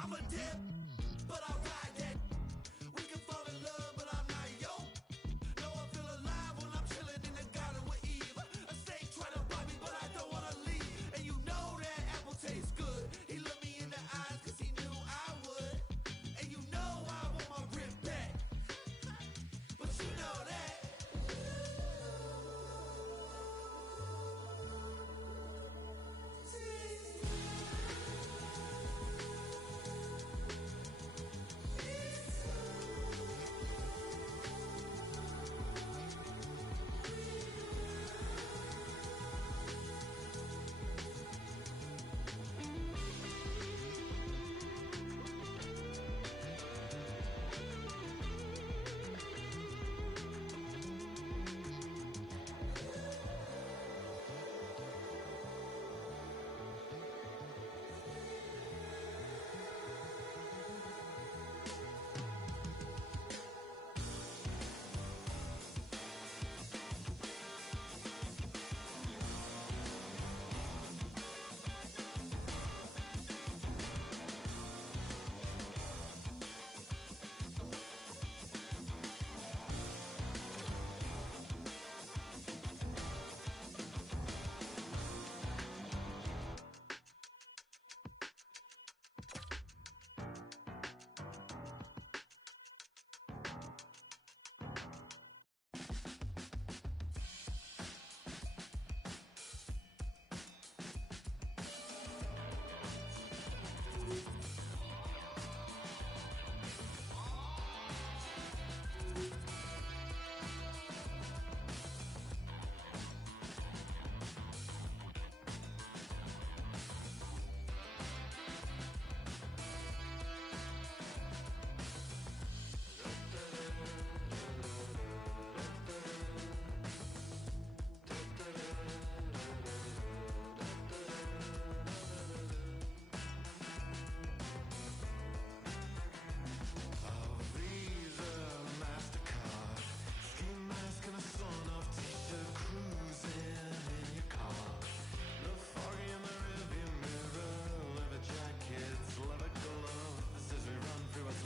I'm a dip, but I ride that. We can fall in love, but I'm not yo. No, I feel alive when I'm chilling in the garden with Eve. A snake try to bite me, but I don't wanna leave. And you know that apple tastes good. He looked me in the eyes cause he knew I would. And you know I want my rip back. But you know that.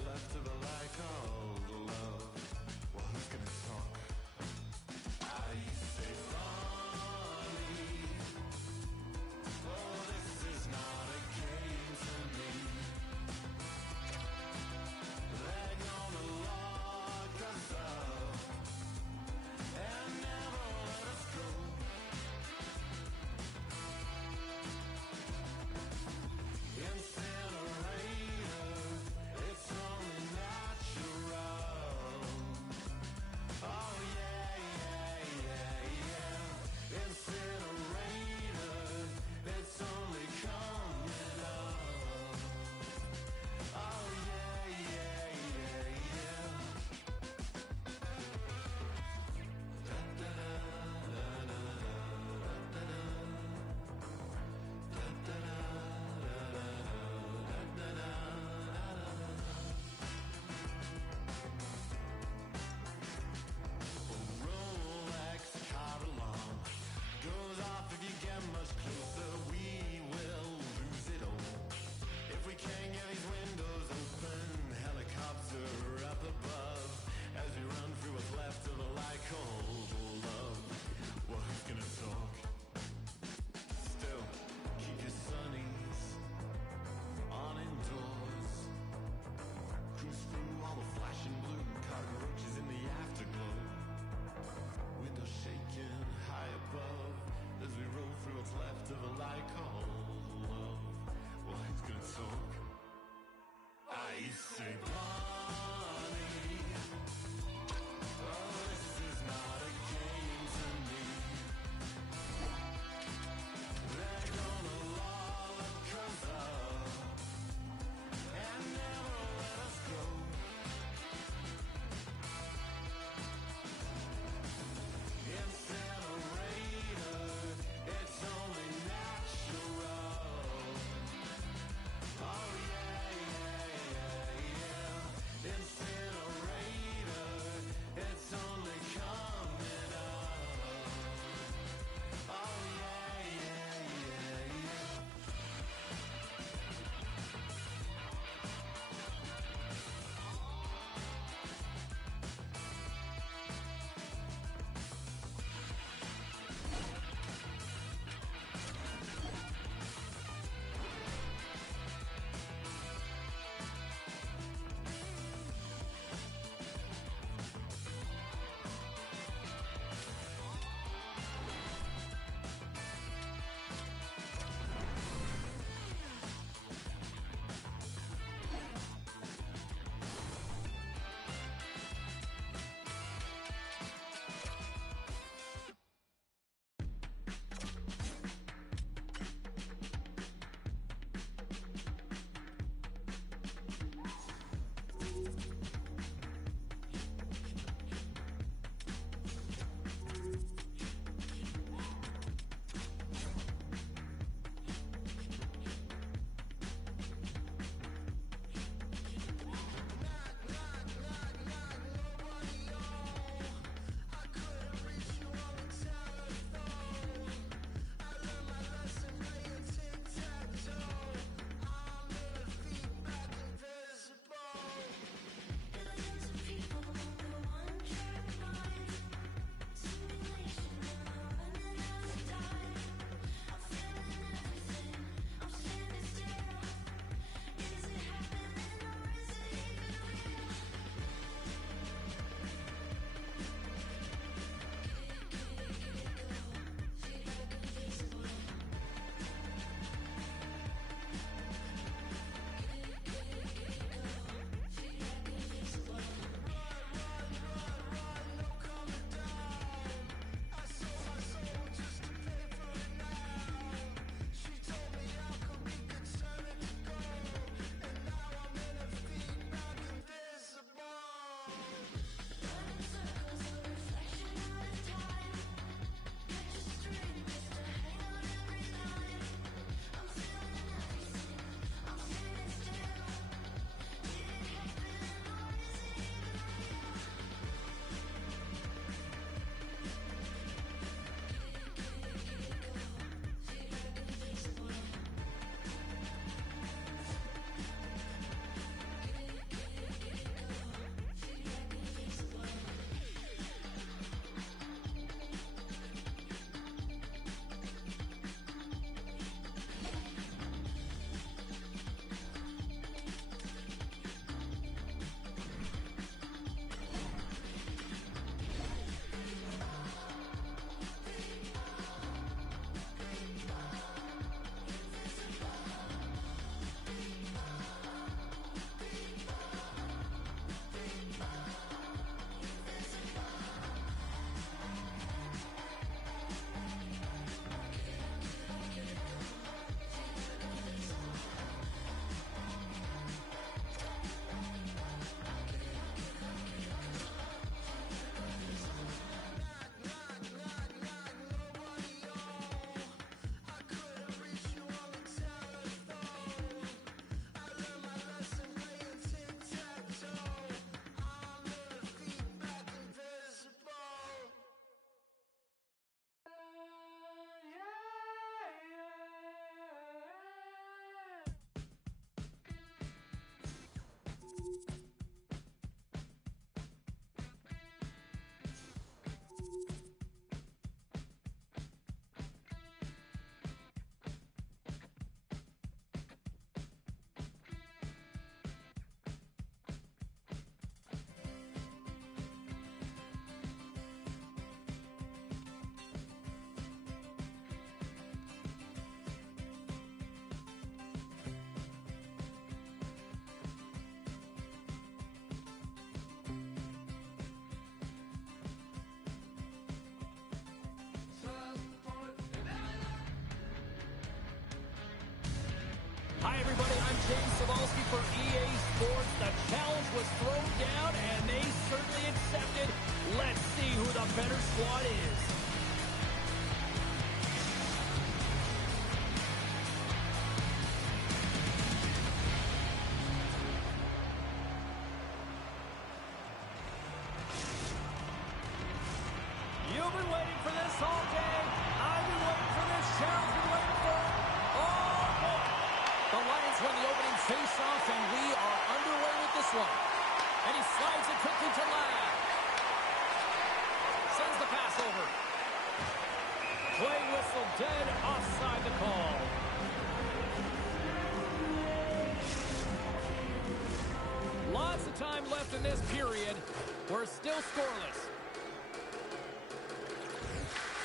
Left of a like old love. Well, who's gonna talk? I say funny. Oh, this is not a game to me. They're gonna lock us up and never let us go. Incinerator, it's only natural. Oh yeah, yeah, yeah, yeah. Incinerator, it's only coming up. Oh yeah, yeah, yeah, yeah. Da da da da da da da da da da. Rolex card alarm goes off if you get much closer. We will lose it all if we can't get these windows open. Helicopter up above as we run through what's left of a like old love. Well, who's gonna talk? Still, keep your sunnies on indoors. Cruise through all the flashing blue cockroaches in the afterglow. Windows shaking high above as we roll through what's left of a like old love. Well, who's gonna talk? I say Bonnie. Oh, this is not a game to me. They're gonna lock us up and never let us go. Incinerator, it's only natural. Oh yeah, yeah, yeah, yeah. Hi, everybody. I'm James Cebulski for EA Sports. The challenge was thrown down, and they certainly accepted. Let's see who the better squad is. You've been waiting for this all day. I've been waiting for this. Cheryl's been waiting for it. Oh, boy. The Lions win the opening face-off, and we are underway with this one. And he slides it quickly to Ladd. Sends the pass over. Play whistle dead, offside the call. Lots of time left in this period. We're still scoreless.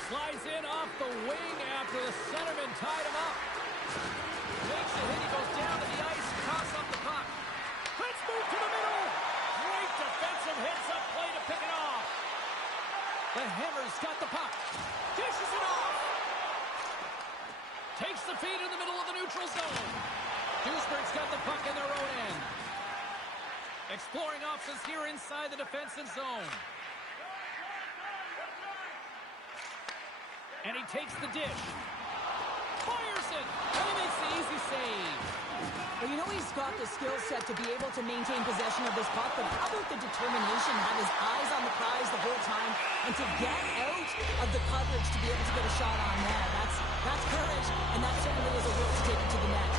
Slides in off the wing after the centerman tied him up. Takes a hit, he goes down to the ice, toss up the puck. Let's move to the middle. Great defensive hits up play to pick it off. The Hammers got the puck. Dishes it off. Takes the feed in the middle of the neutral zone. Duisburg's got the puck in their own end. Exploring options here inside the defensive zone. And he takes the dish. Fires it. And he makes the easy save. Well, you know he's got the skill set to be able to maintain possession of this puck, but how about the determination, have his eyes on the prize the whole time, and to get out of the coverage to be able to get a shot on net. That's courage, and that certainly is a will to take it to the net.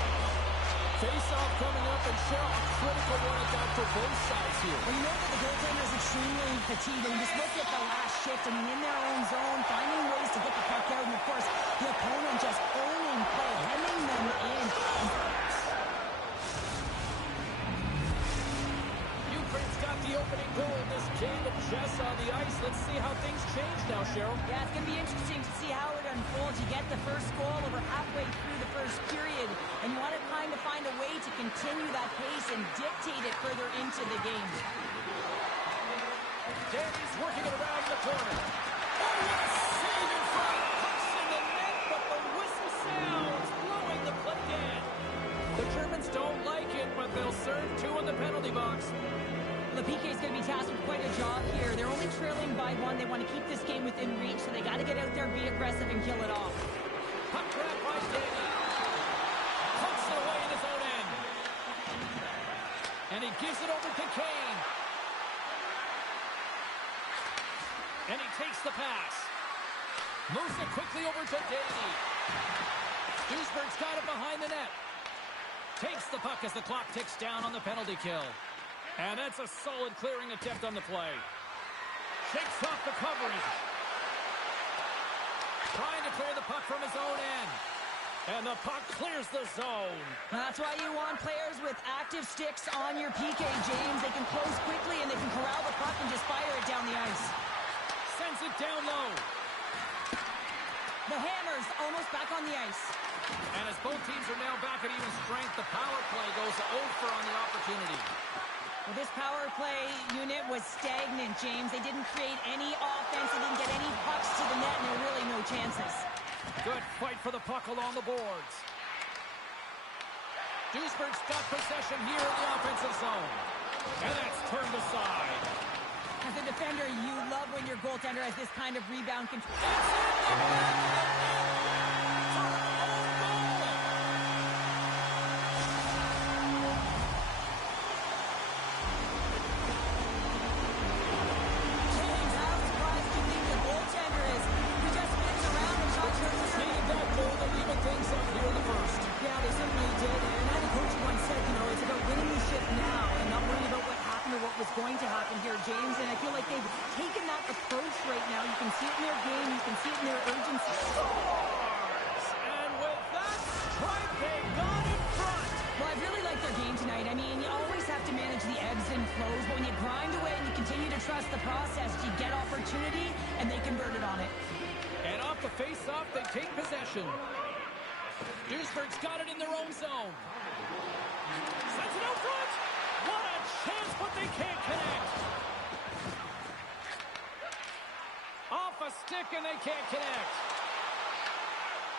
Face-off coming up, and Cheryl, a critical one at that for both sides here. Well, you know that the goaltender is extremely fatigued, and just look at the last shift. I mean, in their own zone, finding ways to get the puck out, and of course, the opponent just owning play, hemming them in. Ukraine's got the opening goal in this game, but Jess on the ice. Let's see how things change now, Cheryl. Yeah, it's going to be interesting to see how it unfolds. You get the first goal over halfway through the first period, and you want to kind of find a way to continue that pace and dictate it further into the game. Danny's working it around the corner. Oh, what a save in front. Pucks in the net, but the whistle sounds, blowing the play dead. The Germans don't like it, but they'll serve two in the penalty box. The PK is going to be tasked with quite a job here. They're only trailing by one. They want to keep this game within reach, so they got to get out there, be aggressive, and kill it off. Puck grab by Danny. Pucks it away in his own end. And he gives it over to Kane. And he takes the pass. Moves it quickly over to Danny. Duisburg's got it behind the net. Takes the puck as the clock ticks down on the penalty kill. And that's a solid clearing attempt on the play. Shakes off the coverage. Trying to clear the puck from his own end. And the puck clears the zone. That's why you want players with active sticks on your PK, James. They can close quickly and they can corral the puck and just fire it down the ice. Sends it down low. The Hammers almost back on the ice. And as both teams are now back at even strength, the power play goes over on the opportunity. Well, this power play unit was stagnant, James. They didn't create any offense. They didn't get any pucks to the net, and there were really no chances. Good fight for the puck along the boards. Duisburg's got possession here in the offensive zone. And that's turned aside. As a defender, you love when your goaltender has this kind of rebound control. Was going to happen here, James, and I feel like they've taken that approach right now. You can see it in their game, you can see it in their urgency. And with that strike, they got in front. Well, I really like their game tonight. I mean, you always have to manage the ebbs and flows, but when you grind away and you continue to trust the process, you get opportunity, and they converted on it. And off the face-off, they take possession. Duisburg's got it in their own zone. Sends it out front. What a chance, but they can't connect. Off a stick, and they can't connect.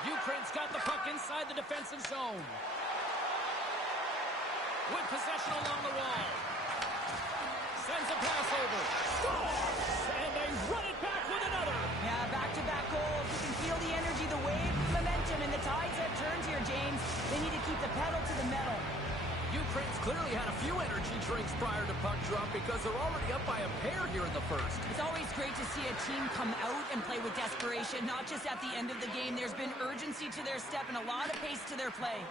Ukraine's got the puck inside the defensive zone. with possession along the wall. Sends a pass over. Scores! And they run it back with another. Yeah, back-to-back goals. You can feel the energy, the wave, momentum, and the tides have turned here, James. They need to keep the pedal to the metal. Ukraine's clearly had a few energy drinks prior to puck drop because they're already up by a pair here in the first. It's always great to see a team come out and play with desperation, not just at the end of the game. There's been urgency to their step and a lot of pace to their play.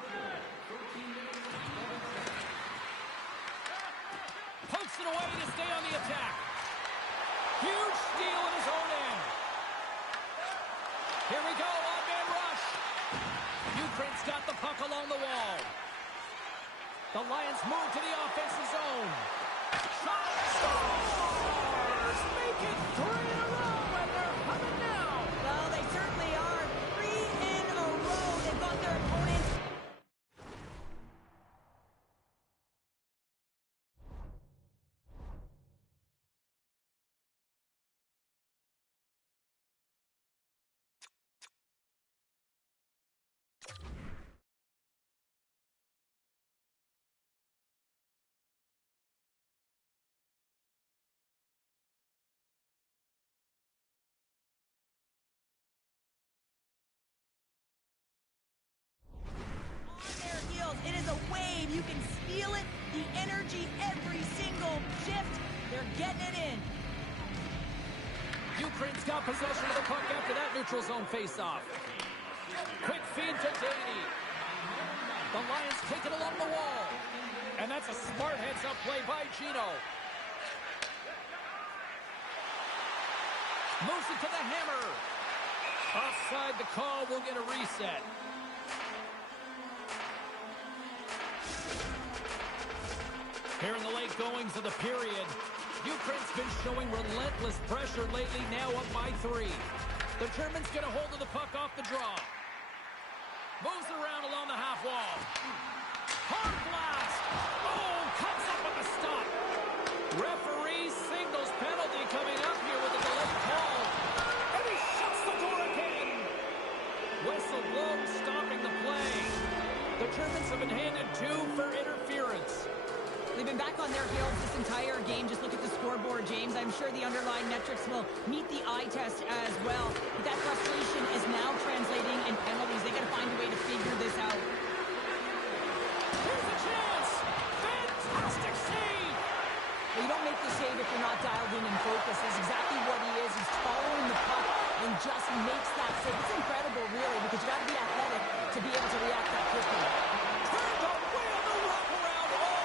Pokes it away to stay on the attack. Huge steal in his own end. Here we go, on-man rush. Ukraine's got the puck along the wall. The Lions move to the offensive zone. Shot, scores! Make it 3 in a row, and they're humming now. Well, they certainly are. 3 in a row. They've got their opponents. It is a wave. You can feel it. The energy every single shift. They're getting it in. Ukraine's got possession of the puck after that neutral zone faceoff. Quick feed to Daney. The Lions take it along the wall. And that's a smart heads-up play by Gino. Moves it to the hammer. Offside the call. We'll get a reset. Here in the late goings of the period, Ukraine's been showing relentless pressure lately, now up by 3. The Germans get a hold of the puck off the draw. Moves it around along the half wall. Hard blast! Oh, comes up with a stop. Referee signals penalty coming up here with a delayed call. And he shuts the door again. Whistle blows, stopping the play. The Germans have been handed 2 for interference. They've been back on their heels this entire game. Just look at the scoreboard, James. I'm sure the underlying metrics will meet the eye test as well. But that frustration is now translating in penalties. They got to find a way to figure this out. Here's the chance! Fantastic save! Well, you don't make the save if you're not dialed in and focused. That's exactly what he is. He's following the puck and just makes that save. It's incredible, really, because you got to be athletic to be able to react that quickly. Turned away on the wraparound. Oh,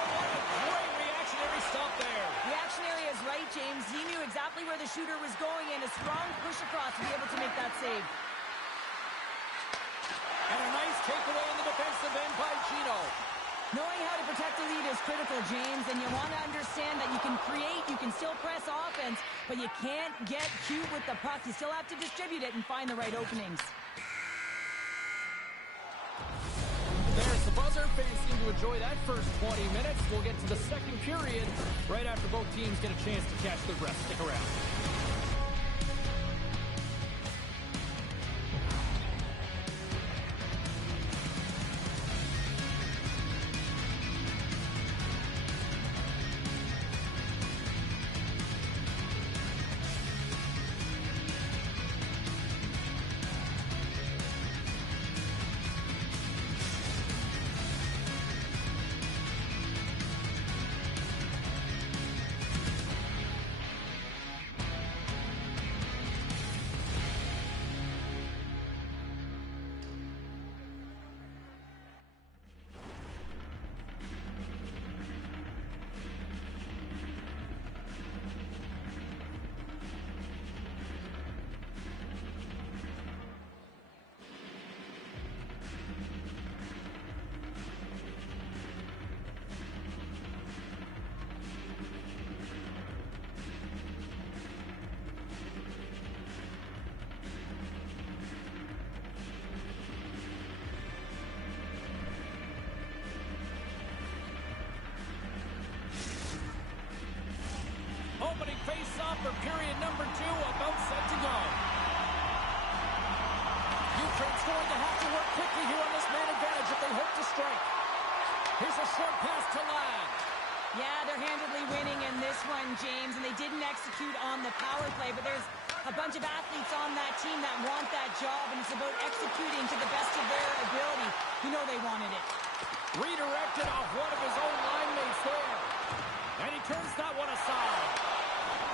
what a great reactionary stop there. Reactionary is right, James. He knew exactly where the shooter was going and a strong push across to be able to make that save. And a nice takeaway in the defensive end by Gino. Knowing how to protect the lead is critical, James, and you want to understand that you can create, you can still press offense, but you can't get cute with the puck. You still have to distribute it and find the right openings. There's the buzzer. Fans seem to enjoy that first 20 minutes. We'll get to the second period right after both teams get a chance to catch their breath. Stick around. Opening face-off for period number 2, about set to go. Ukraine's going to have to work quickly here on this man advantage if they hope to strike. Here's a short pass to Ladd. Yeah, they're handedly winning in this one, James, and they didn't execute on the power play, but there's a bunch of athletes on that team that want that job, and it's about executing to the best of their ability. You know they wanted it. Redirected off one of his own line mates there. And he turns that one aside.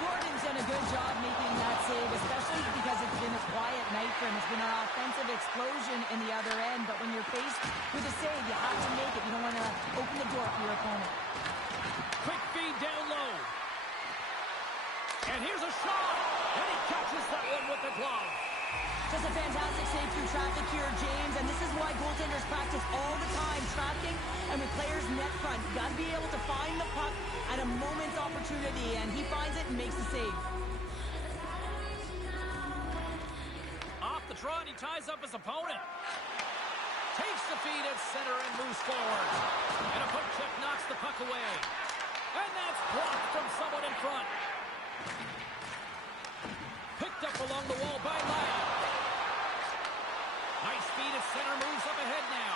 Gordon's done a good job making that save, especially because it's been a quiet night for him. It's been an offensive explosion in the other end, but when you're faced with a save, you have to make it. You don't want to open the door for your opponent. Quick feed down low. And here's a shot. And he catches that one with the glove. Just a fantastic save through traffic here, James, and this is why goaltenders practice all the time, tracking and with players net front. You got to be able to find the puck at a moment's opportunity, and he finds it and makes the save. Off the trot, he ties up his opponent. Takes the feed at center and moves forward. And a poke check knocks the puck away. And that's blocked from someone in front. Picked up along the wall by Ladd. Nice feed at center, moves up ahead now.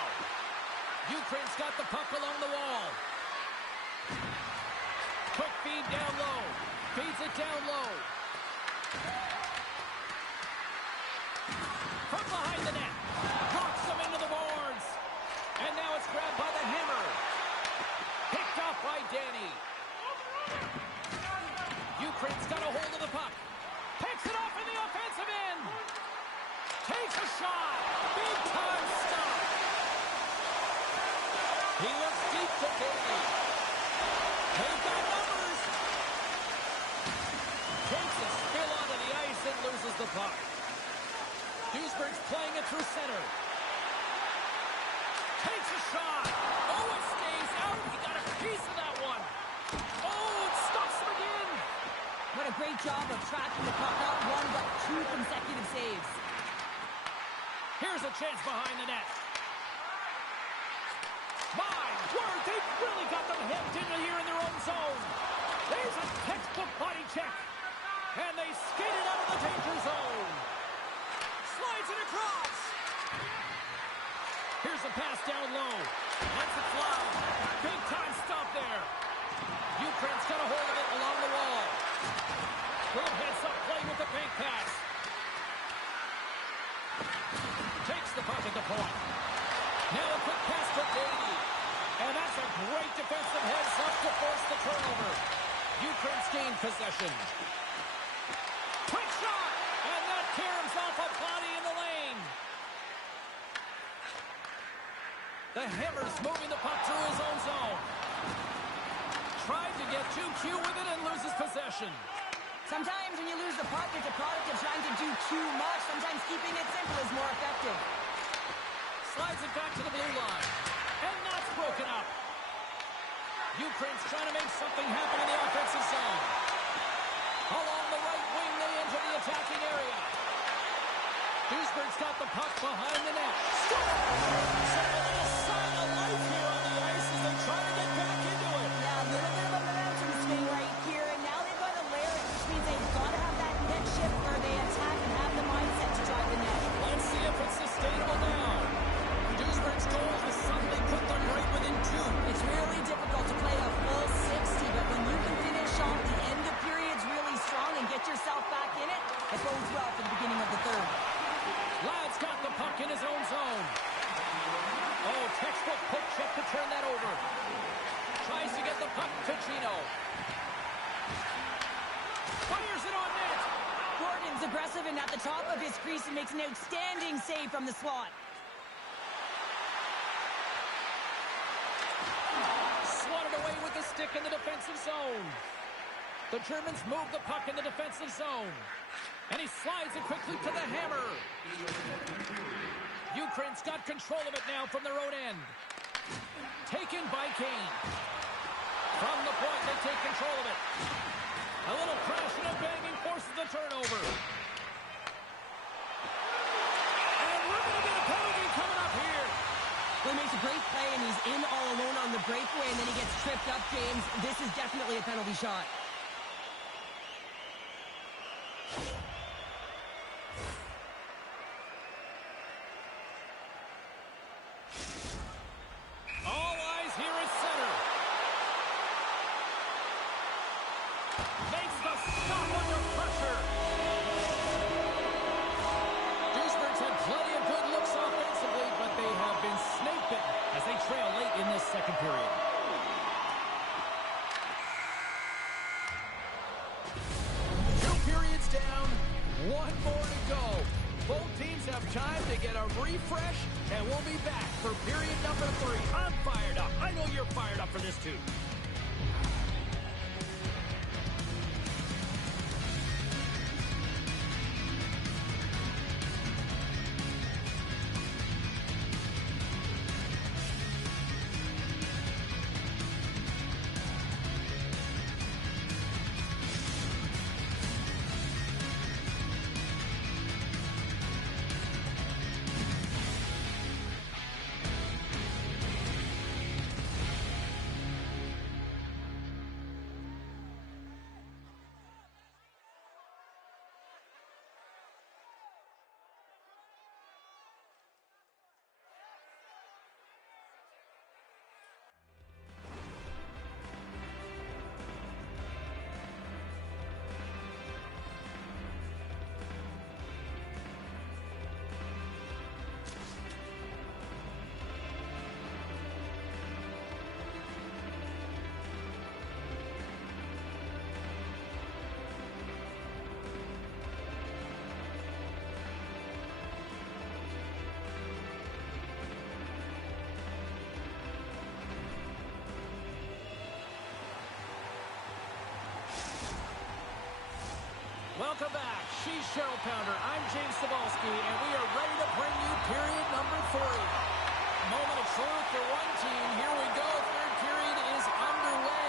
Ukraine's got the puck along the wall. Quick feed down low. Feeds it down low. From behind the net. Knocks him into the boards. And now it's grabbed by the Hammer. Picked off by Danny. Ukraine's got a hold of the puck. Picks it off in the offensive end. Takes a shot. Big time stop. He looks deep to Danny. They've got numbers. Takes a spill onto the ice and loses the puck. Duisburg's playing it through center. Takes a shot. Oh, it stays out. He got a piece of that one. Oh, it stops him again. What a great job of tracking the puck. Not one, but two consecutive saves. Here's a chance behind the net. My word, they've really got them hemmed in here in their own zone. There's a textbook body check. And they skate it out of the danger zone. Slides it across. Here's a pass down low. Lets it fly. Big time stop there. Ukraine's got a hold of it along the wall. Good heads-up play with the bank pass. Takes the puck at the point. Now a quick pass to Danny. And that's a great defensive heads-up to force the turnover. Ukraine's gained possession. Quick shot! And that caroms off a body in the lane. The Hammer's moving the puck through his own zone. Tried to get too cute with it and loses possession. Sometimes when you lose the puck, it's a product of trying to do too much. Sometimes keeping it simple is more effective. Slides it back to the blue line. And that's broken up. Ukraine's trying to make something happen in the offensive zone. Along the right wing, they enter the attacking area. Duisburg's got the puck behind the net. Scores! A little sign of life here on the ice as they try to get back into it. Yeah, a little bit of a momentum swing right here, and now they've got to layer it, which means they've got to have that net shift where they attack and have the mindset to drive the net. Let's see if it's sustainable now. Duisburg's goal has suddenly put them right within two. It's really difficult to play a full 60, but when you can finish off the end of periods really strong and get yourself back in it, it bodes well for the beginning of the third. Ladd's got the puck in his own zone. Oh, textbook poke check to turn that over. Tries to get the puck to Gino. Fires it on net. Gordon's aggressive and at the top of his crease and makes an outstanding save from the slot. Swatted away with the stick in the defensive zone. The Germans move the puck in the defensive zone. And he slides it quickly to the Hammer. Ukraine's got control of it now from their own end. Taken by Kane. From the point, they take control of it. A little crashing and banging forces the turnover. And we're going to get a penalty coming up here. Well, he makes a great play, and he's in all alone on the breakaway, and then he gets tripped up, James. This is definitely a penalty shot. All eyes here in Makes the stop under pressure. Duisburg's had plenty of good looks offensively, but they have been snake-bitten as they trail late in this second period. Down, one more to go. Both teams have time to get a refresh, and we'll be back for period number 3. I'm fired up. I know you're fired up for this too. Welcome back. She's Cheryl Pounder. I'm James Cebulski, and we are ready to bring you period number 3. Moment of truth for one team. Here we go. Third period is underway.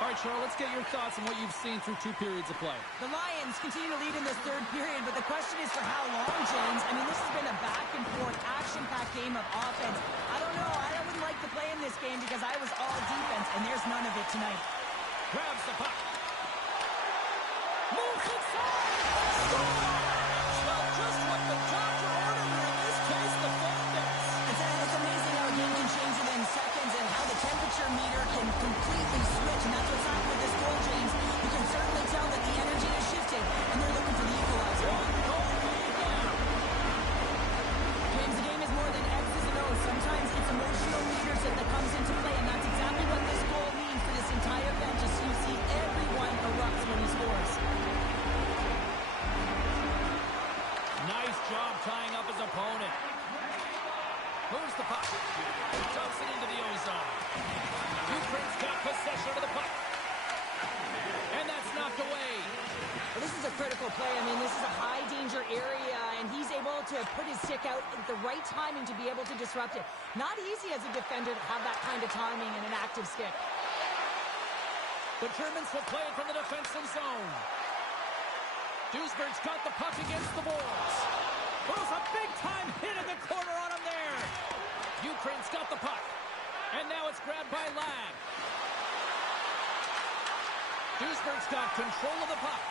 All right, Cheryl, let's get your thoughts on what you've seen through 2 periods of play. The Lions continue to lead in this third period, but the question is for how long, James? I mean, this has been a back-and-forth, action-packed game of offense. I don't know. I wouldn't like to play in this game because I was all defense, and there's none of it tonight. Grabs the puck. Moves inside! Well, just what the doctor ordered, or in this case, the phone does. It's amazing how a game can change within seconds and how the temperature meter can completely switch, and that's what's happened with this goal, James. You can certainly tell that the energy has shifted, and they're looking for the equalizer. James, the game is more than X's and O's. Sometimes it's emotional leadership that comes into play, and that's exactly what this goal means for this entire bench, as you see everyone erupts when he scores. Nice job tying up his opponent. Moves the puck. Dumps it into the O-zone. Ukraine's got possession of the puck. And that's knocked away. Well, this is a critical play. I mean, this is a high-danger area, and he's able to put his stick out at the right timing to be able to disrupt it. Not easy as a defender to have that kind of timing and an active stick. The Germans will play it from the defensive zone. Duisburg's got the puck against the boards. Throws a big-time hit in the corner on him there. Ukraine's got the puck. And now it's grabbed by Ladd. Duisburg's got control of the puck.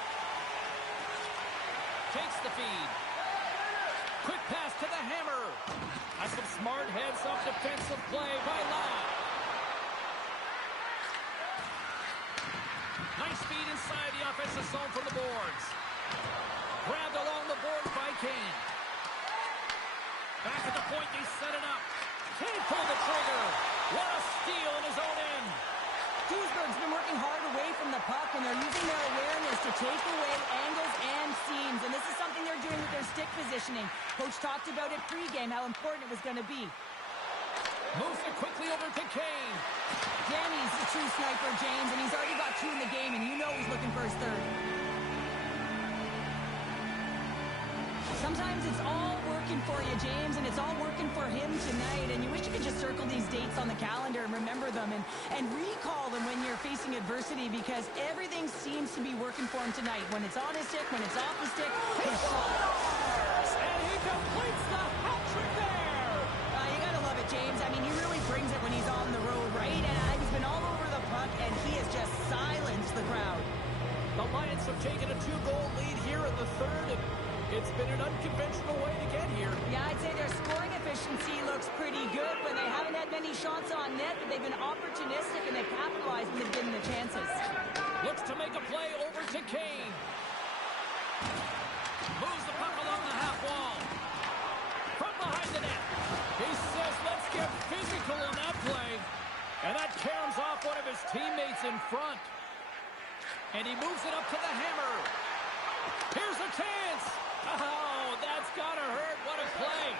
Takes the feed. Quick pass to the hammer. That's some smart heads-up defensive play by Ladd. Nice feed inside the offensive zone from the boards. Grabbed along the board by Kane. Back at the point, they set it up. Can't pull the trigger. What a steal in his own end. Duisburg's been working hard away from the puck, and they're using their awareness to take away angles and seams. And this is something they're doing with their stick positioning. Coach talked about it pregame, how important it was going to be. Moves it quickly over to Kane. Danny's a true sniper, James, and he's already got 2 in the game, and you know he's looking for his third. Sometimes it's all working for you, James, and it's all working for him tonight, and you wish you could just circle these dates on the calendar and remember them and recall them when you're facing adversity, because everything seems to be working for him tonight. When it's on his stick, when it's off the stick, his shot. And he completes the hat trick there. You gotta love it, James. I mean, he really brings it when he's on the road, right? And he's been all over the puck, and he has just silenced the crowd. The Lions have taken a 2-goal lead here in the third, and it's been an unconventional way to get here. Yeah, I'd say their scoring efficiency looks pretty good, but they haven't had many shots on net, but they've been opportunistic, and they've capitalized when they've given the chances. Looks to make Kane. Moves the puck along the half wall. From behind the net. He says, let's get physical on that play. And that caroms off one of his teammates in front. And he moves it up to the hammer. Here's a chance. Oh, that's got to hurt. What a play.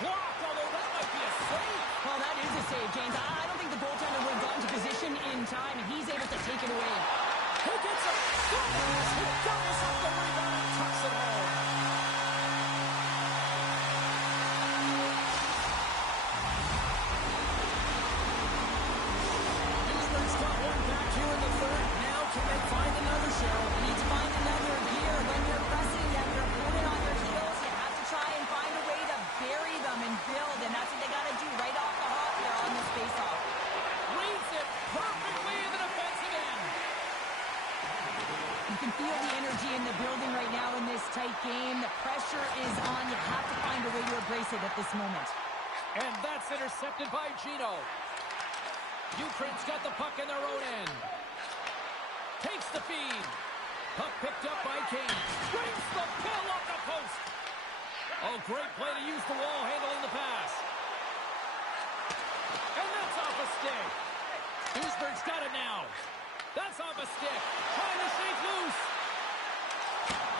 Blocked, although that might be a save. Well, that is a save, James. I don't think the goaltender would have gotten to position in time, and he's able to take it away. Who gets it? Scores! He doubles up the rebound and tucks it home. Duisburg's got one back here in the third. Now can they find another, Cheryl? You need to find another gear. When you're pressing them, your opponent on your heels, you have to try and find a way to bury them and build, and that's what they got to do right off the hop here on this face-off. Reads it perfectly in the defensive end. You can feel the energy in the building right now in this tight game. The pressure is on. You have to find a way to embrace it at this moment. And that's intercepted by Gino. Ukraine's got the puck in their own end. Takes the feed. Puck picked up by Kane. Brings the pill off the post. Oh, great play to use the wall handling the pass. And that's off a stick. Duisburg's got it now. That's off a stick. Trying to shake loose.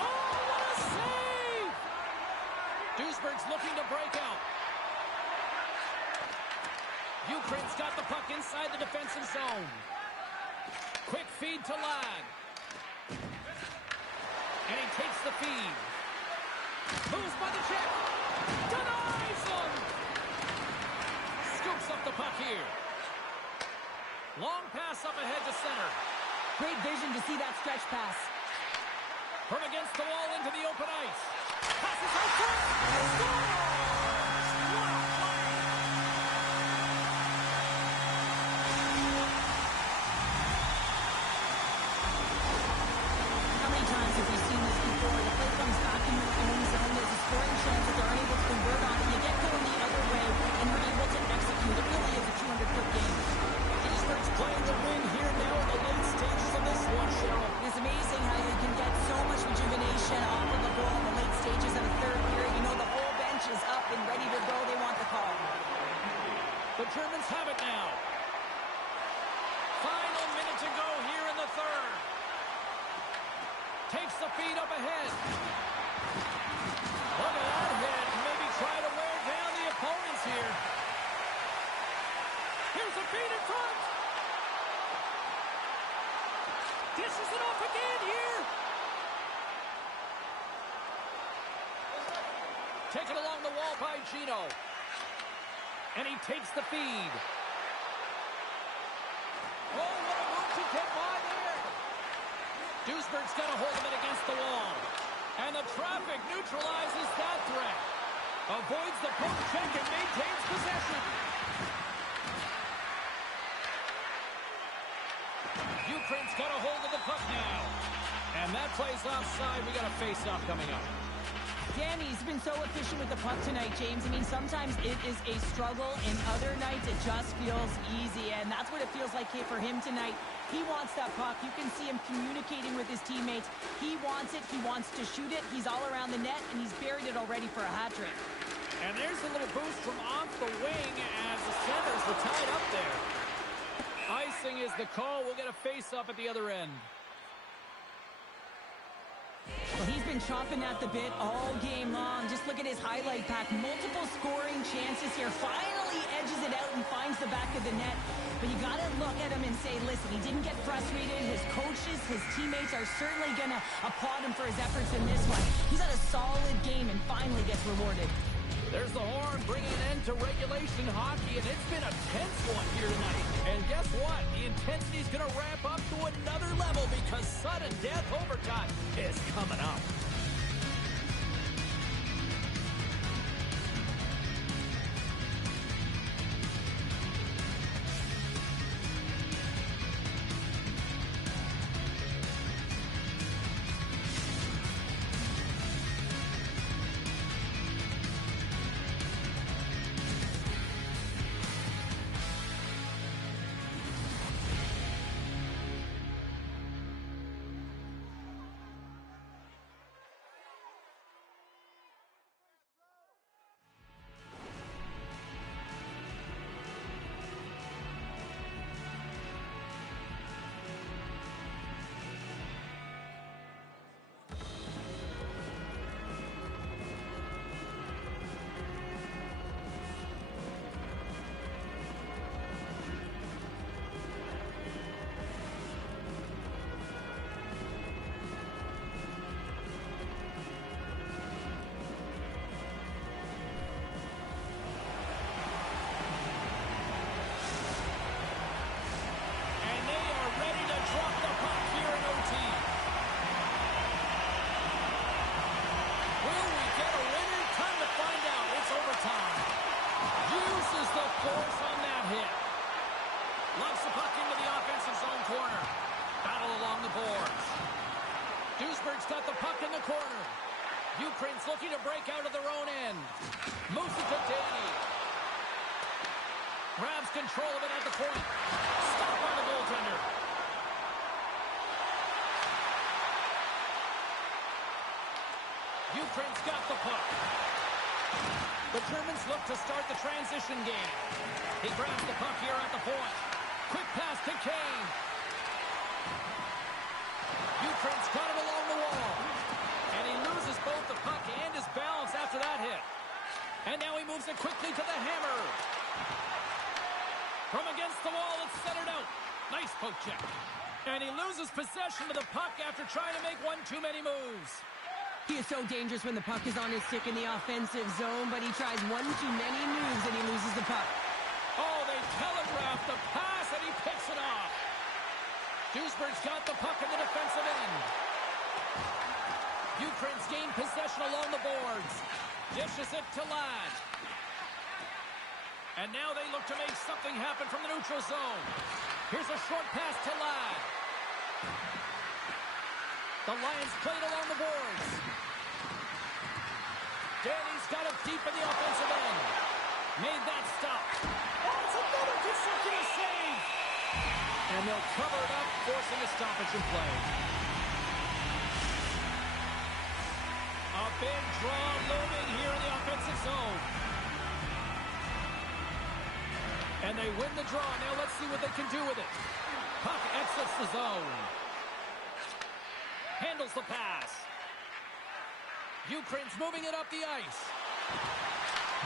Oh, what a save! Duisburg's looking to break out. Ukraine's got the puck inside the defensive zone. Quick feed to Lag. And he takes the feed. Moves by the check. Denies him. Scoops up the puck here. Long pass up ahead to center. Great vision to see that stretch pass. From against the wall into the open ice. Passes out to it. And scores! What a play! How many times have we seen this before? The play comes back in your own zone. There's a scoring chance that they're unable to convert on it. You get going the other way, and you're able to execute. It really is a 200-foot game. Duisburg's playing the win here now in the late stages of this one, Cheryl. It's amazing how you can get so much rejuvenation off of a goal in the late stages of the third period. You know the whole bench is up and ready to go. They want the call. The Germans have it now. Final minute to go here in the third. Takes the feed up ahead. Look at that hit. Maybe try to wear down the opponents here. Here's a feed in front. Dishes it off again here. Taken along the wall by Gino. And he takes the feed. Oh, what a move to get by there. Duisburg's got a hold of it against the wall. And the traffic neutralizes that threat. Avoids the poke check and maintains possession. Ukraine's got a hold of the puck now. And that plays offside. We got a face-off coming up. Danny's been so efficient with the puck tonight, James. I mean, sometimes it is a struggle, and other nights it just feels easy, and that's what it feels like here for him tonight. He wants that puck. You can see him communicating with his teammates. He wants it. He wants to shoot it. He's all around the net, and he's buried it already for a hat trick. And there's a little boost from off the wing as the centers were tied up there. Icing is the call. We'll get a face-off at the other end. Well, he's been chomping at the bit all game long. Just look at his highlight pack. Multiple scoring chances here. Finally edges it out and finds the back of the net. But you got to look at him and say, listen, he didn't get frustrated. His coaches, his teammates are certainly going to applaud him for his efforts in this one. He's had a solid game and finally gets rewarded. There's the horn bringing an end to regulation hockey, and it's been a tense one here tonight. And guess what? The intensity's going to ramp up to another level because sudden death overtime is coming up. Duisburg's got the puck in the corner. Ukraine's looking to break out of their own end. Moves it to Danny. Grabs control of it at the point. Stop by the goaltender. Ukraine's got the puck. The Germans look to start the transition game. He grabs the puck here at the point. Quick pass to Kane. Ukraine's got it along the wall. And he loses both the puck and his balance after that hit. And now he moves it quickly to the hammer. From against the wall, it's centered out. Nice poke check. And he loses possession of the puck after trying to make one too many moves. He is so dangerous when the puck is on his stick in the offensive zone, but he tries one too many moves and he loses the puck. Oh, they telegraphed the pass and he picks it off. Duisburg's got the puck in the defensive end. Ukraine's gained possession along the boards. Dishes it to Ladd. And now they look to make something happen from the neutral zone. Here's a short pass to Ladd. The Lions played along the boards. Danny's got it deep in the offensive end. Made that stop. Oh, it's another consecutive save. And they'll cover it up, forcing a stoppage in play. A big draw looming here in the offensive zone. And they win the draw. Now let's see what they can do with it. Puck exits the zone. Handles the pass. Ukraine's moving it up the ice.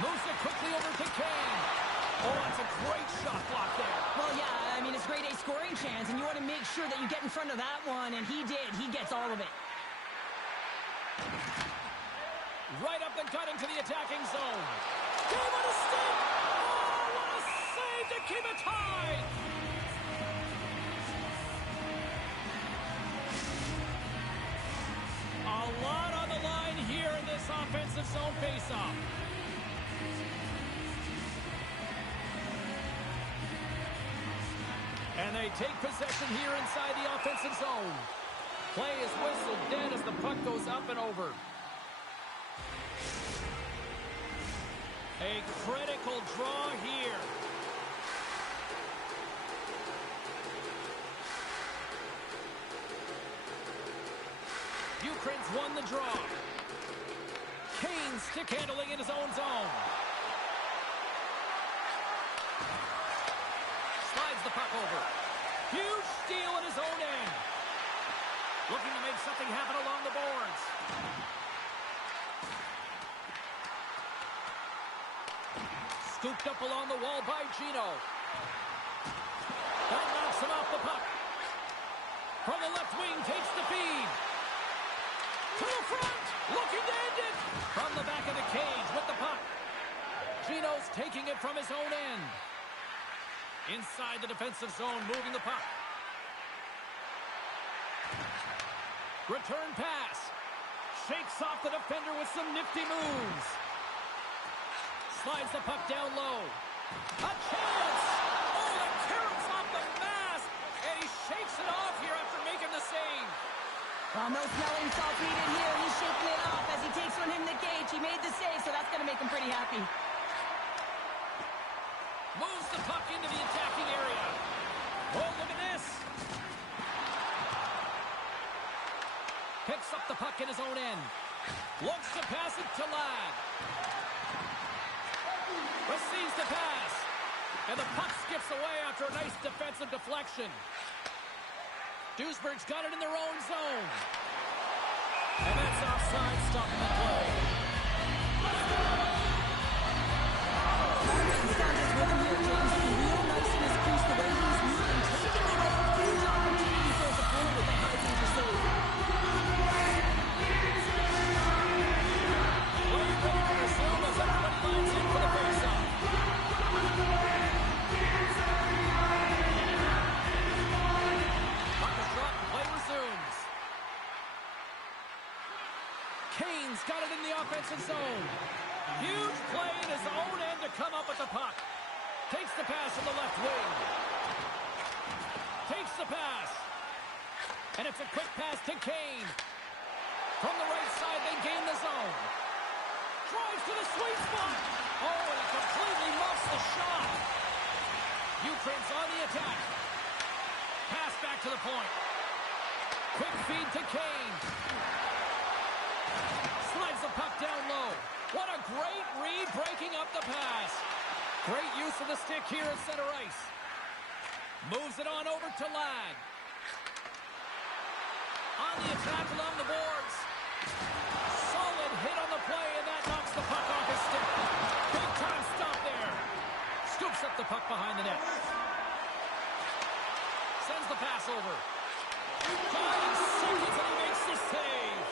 Moves it quickly over to Kane. Oh, that's a great shot block there. Well, yeah, I mean, it's grade A scoring chance, and you want to make sure that you get in front of that one, and he did. He gets all of it. Right up the gut into the attacking zone. Game on a stick. Oh, what a save to keep it tied. A lot on the line here in this offensive zone faceoff. And they take possession here inside the offensive zone. Play is whistled dead as the puck goes up and over. A critical draw here. Ukraine's won the draw. Kane stick handling in his own zone. Slides the puck over. Huge steal in his own end. Looking to make something happen along the boards. Scooped up along the wall by Gino. That knocks him off the puck. From the left wing, takes the feed. To the front, looking to end it. From the back of the cage with the puck. Gino's taking it from his own end. Inside the defensive zone, moving the puck. Return pass. Shakes off the defender with some nifty moves. Slides the puck down low. A chance! Oh, the carrots off the mask! And he shakes it off here after making the save. Well, no smelling salt needed here. He's shaking it off as he takes from him the cage. He made the save, so that's going to make him pretty happy. Moves the puck into the attacking area. Oh, look at this. Picks up the puck in his own end. Looks to pass it to Ladd. Receives the pass. And the puck skips away after a nice defensive deflection. Duisburg's got it in their own zone. And that's offside, stopping the play. He's found his rhythm here, James. He's real nice in his crease, the way he's moving, taking away a huge opportunity for his opponent with a high-danger save. Well, you're ready to resume as everybody lines in for the face-off. Puck is dropped, play resumes. Kane's got it in the offensive zone. Huge play in his own end to come up with the puck. Takes the pass from the left wing. Takes the pass. And it's a quick pass to Kane. From the right side, they gain the zone. Drives to the sweet spot. Oh, and he completely muffs the shot. Ukraine's on the attack. Pass back to the point. Quick feed to Kane. Slides the puck down low. What a great read breaking up the pass. Great use of the stick here at center ice. Moves it on over to Ladd. On the attack along the boards. Solid hit on the play, and that knocks the puck off his stick. Big time stop there. Scoops up the puck behind the net. Sends the pass over. 5 seconds, and he makes the save.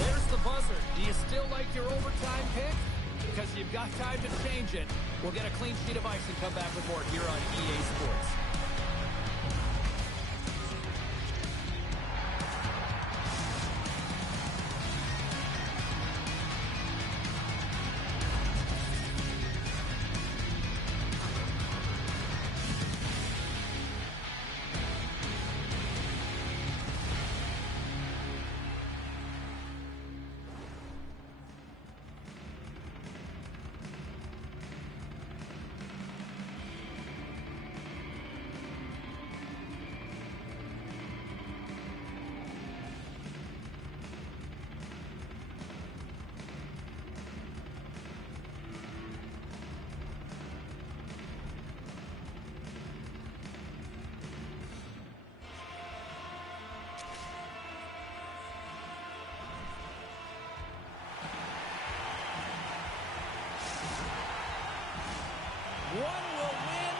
There's the buzzer. Do you still like your overtime pick? Because you've got time to change it. We'll get a clean sheet of ice and come back with more here on EA Sports. One will win,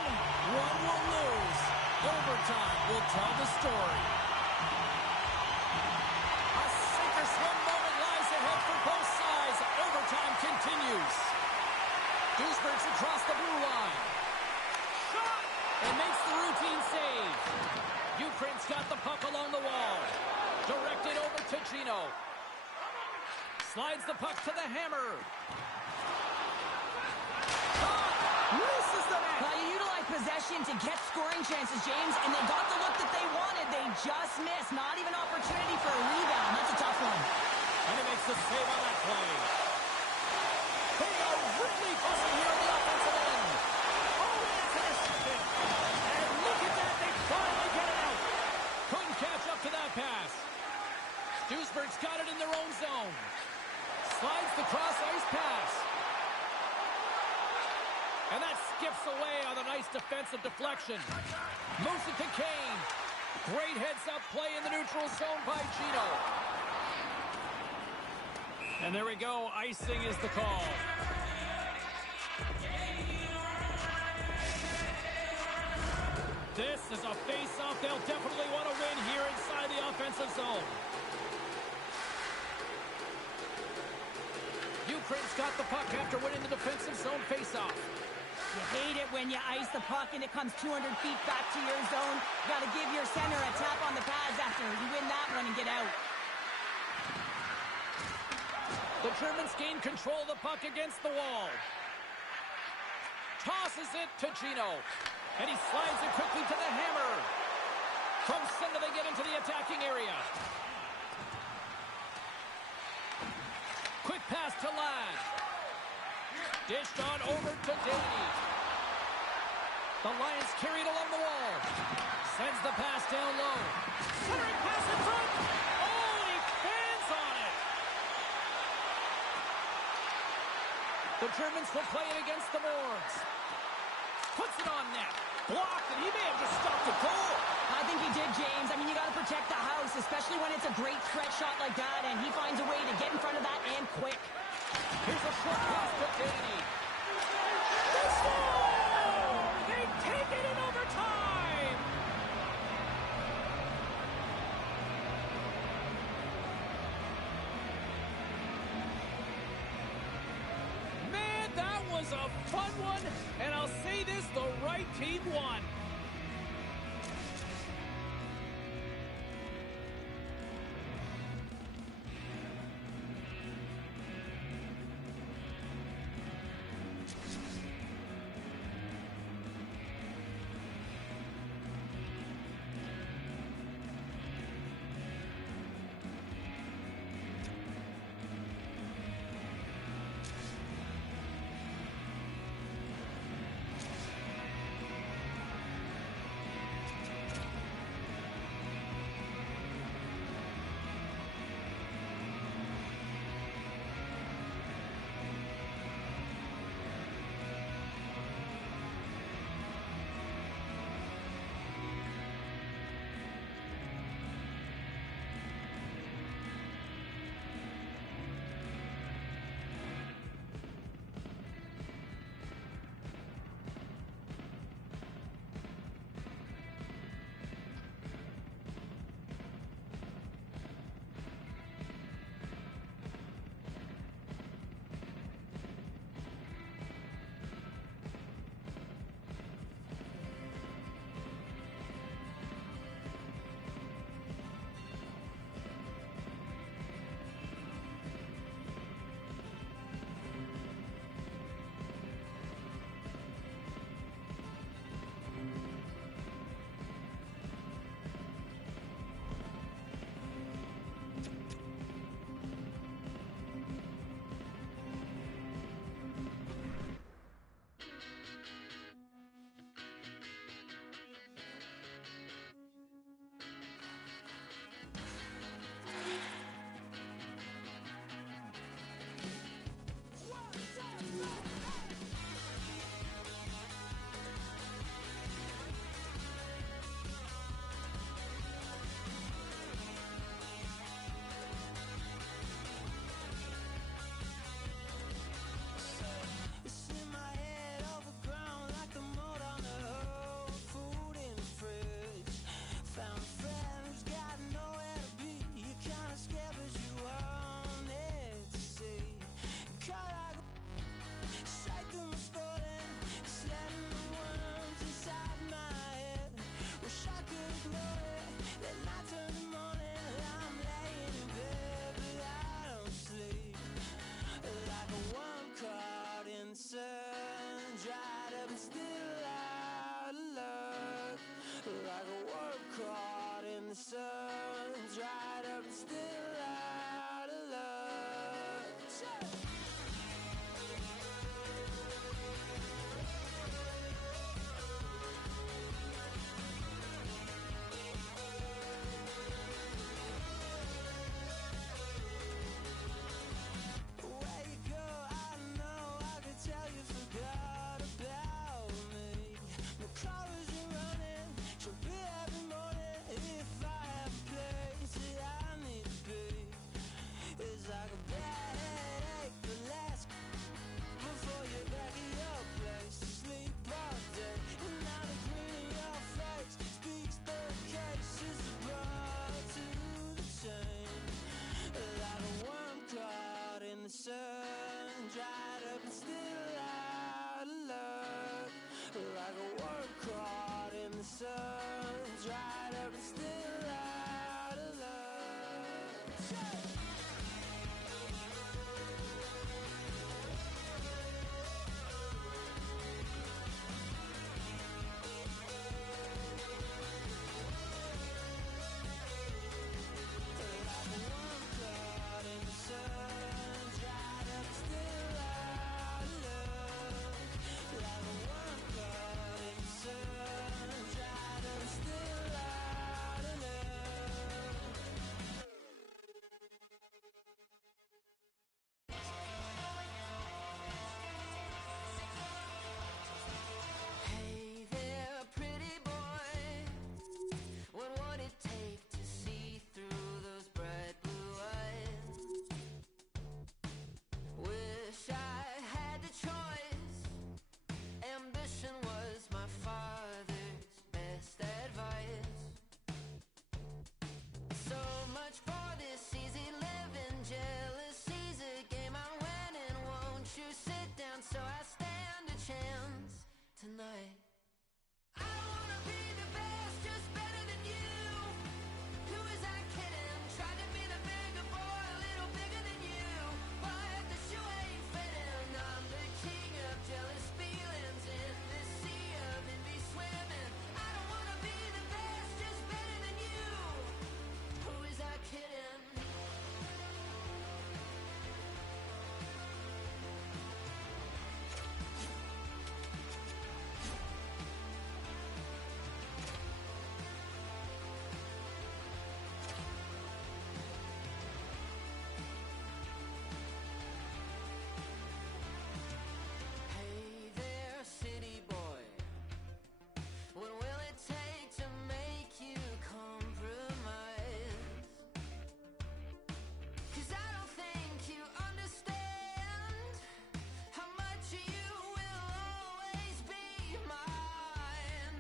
one will lose. Overtime will tell the story. A sink-or-swim moment lies ahead for both sides. Overtime continues. Duisburg's across the blue line. Shot! And makes the routine save. Ukraine's got the puck along the wall. Directed over to Gino. Slides the puck to the hammer. Misses the net. You utilize possession to get scoring chances, James, and they got the look that they wanted. They just missed. Not even opportunity for a rebound. That's a tough one. And he makes the save on that play. They are really pushing here on the offensive end. Oh, that's intercepted. And look at that. They finally get it out. Couldn't catch up to that pass. Duisburg's got it in their own zone. Slides the cross-ice pass. And that skips away on a nice defensive deflection. Moves it to Kane. Great heads-up play in the neutral zone by Gino. And there we go. Icing is the call. This is a face-off they'll definitely want to win here inside the offensive zone. Ukraine's got the puck after winning the defensive zone face-off. You hate it when you ice the puck and it comes 200 feet back to your zone. You got to give your center a tap on the pads after you win that one and get out. The Germans gain control of the puck against the wall. Tosses it to Gino. And he slides it quickly to the hammer. From center they get into the attacking area. Quick pass to Ladd. Dished on over to Danny. The Lions carry it along the wall. Sends the pass down low. Centering pass in front. Oh, and he fans on it. The Germans will play it against the boards. Puts it on net. Blocked, and he may have just stopped the goal. I think he did, James. I mean, you got to protect the house, especially when it's a great threat shot like that, and he finds a way to get in front of that and quick. Here's a short pass to Danny. They score! They take it in overtime! Man, that was a fun one, and I'll say this, the right team won. sun's dried up and still out of luck. Where you go, I know, I could tell you forgot about me. My car isn't running, she'll be every morning. If I have a place that I need to be, it's like a bad headache, but last before you're back at your place to sleep all day. And now the grin in your face speaks the case. It's a brought to the chain, like a worm caught in the sun, dried up and still out of luck. Like a worm caught in the sun, dried up and still out of luck. Hey there, pretty boy. What would it take to see through those bright blue eyes? Wish I had the choice. Ambition was my father's best advice. So much for this easy living. Jealousy's a game I'm winning. Won't you sit down so I stand a chance tonight? I don't wanna be the best, just better than you. Who is I kidding? Tried to be the bigger boy, a little bigger than you. But the shoe ain't fitting. I'm the king of jealous feelings in this sea of envy swimming. I don't wanna be the best, just better than you. Who is I kidding? Hey there, city boy. What will it take to make you compromise? 'Cause I don't think you understand how much you will always be mine.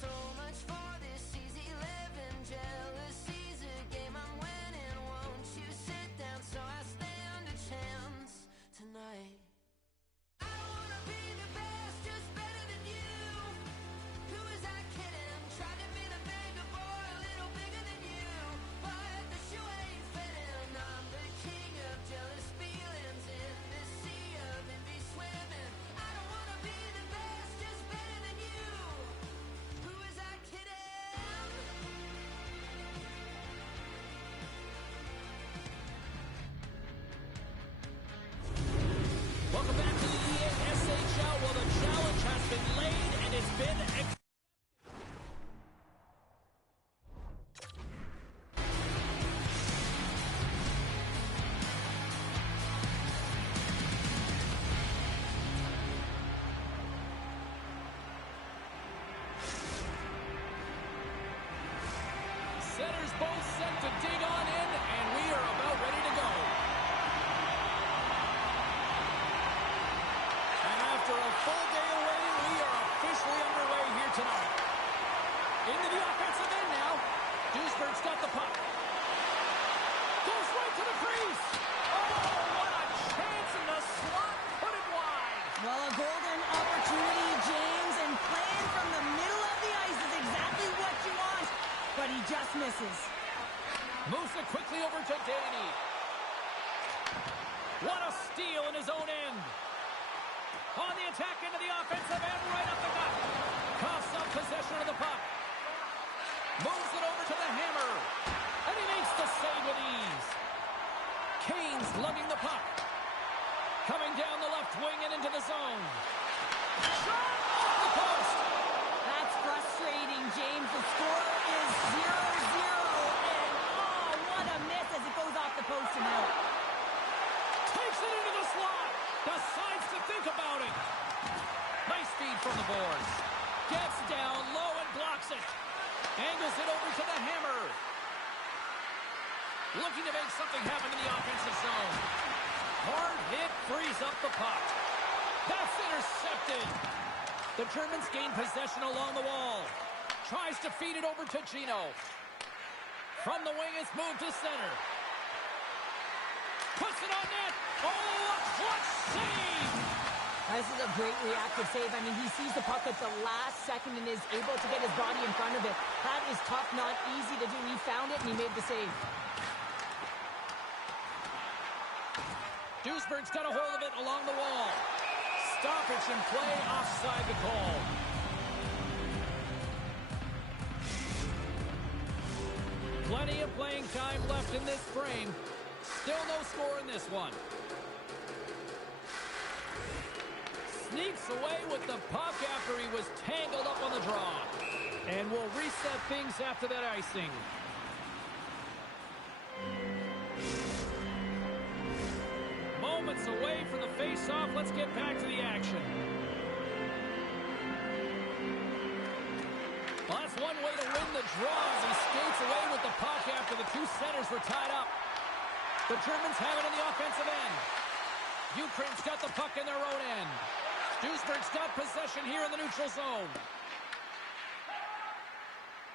So much for this easy living. Jealousy's a game I'm winning. Won't you sit down so I stand a chance tonight? I don't wanna be the best, just better than you. Who is I kidding? Tried to be the bigger boy, a little bigger than you. But the shoe ain't fitting. I'm the king of jealous feelings in this sea of envy swimming. I don't wanna be the best, just better than you. Who is I kidding? Welcome back to the ITHL. Well, the challenge has been laid, and it's been centers both set to dig on in, and we are about ready to go. And after a full day of waiting, we are officially underway here tonight. Into the offensive end now. Duisburg's got the puck. Goes right to the crease. Oh, what a chance in the slot. Put it wide. Well, a golden opportunity, James, and playing from the middle of the ice is exactly what you want, but he just misses. Moves it quickly over to Danny. What a steal in his own end. On the attack into the offensive end, right up the gut. Coughs up possession of the puck. Moves it over to the hammer. And he makes the save with ease. Kane's lugging the puck. Coming down the left wing and into the zone. Shot off the post. That's frustrating, James. The score is 0-0. And, oh, what a miss as it goes off the post and out. Takes it into the slot. Decides to think about it. Nice feed from the boards. Gets down low and blocks it. Angles it over to the hammer. Looking to make something happen in the offensive zone. Hard hit frees up the puck. That's intercepted. The Germans gain possession along the wall. Tries to feed it over to Gino. From the wing, it's moved to center. Puts it on net. Oh, a clutch save! This is a great reactive save. I mean, he sees the puck at the last second and is able to get his body in front of it. That is tough, not easy to do. He found it and he made the save. Duisburg's got a hold of it along the wall. Stoppage in play, offside the call. Plenty of playing time left in this frame. Still no score in this one. Sneaks away with the puck after he was tangled up on the draw. And will reset things after that icing. Moments away from the face-off. Let's get back to the action. Well, that's one way to win the draw as he skates away with the puck after the two centers were tied up. The Germans have it on the offensive end. Ukraine's got the puck in their own end. Duisburg's got possession here in the neutral zone.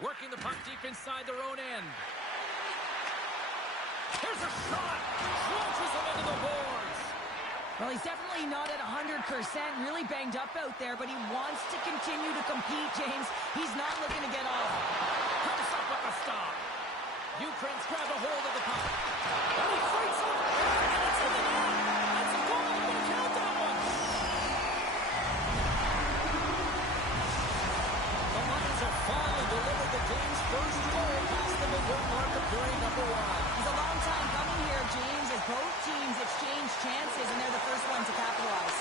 Working the puck deep inside their own end. Here's a shot. Launches him into the boards. Well, he's definitely not at 100%, really banged up out there, but he wants to continue to compete, James. He's not looking to get off. Comes up with a stop. Ukraine's grabbed a hold of the puck. And he fights up. And it's in the net. That's a goal. I'm going to count that one. The Lions have finally delivered the game's first goal past the midway mark of period number 1. He's a long time coming here, James, as both teams exchange chances, and they're the first one to capitalize.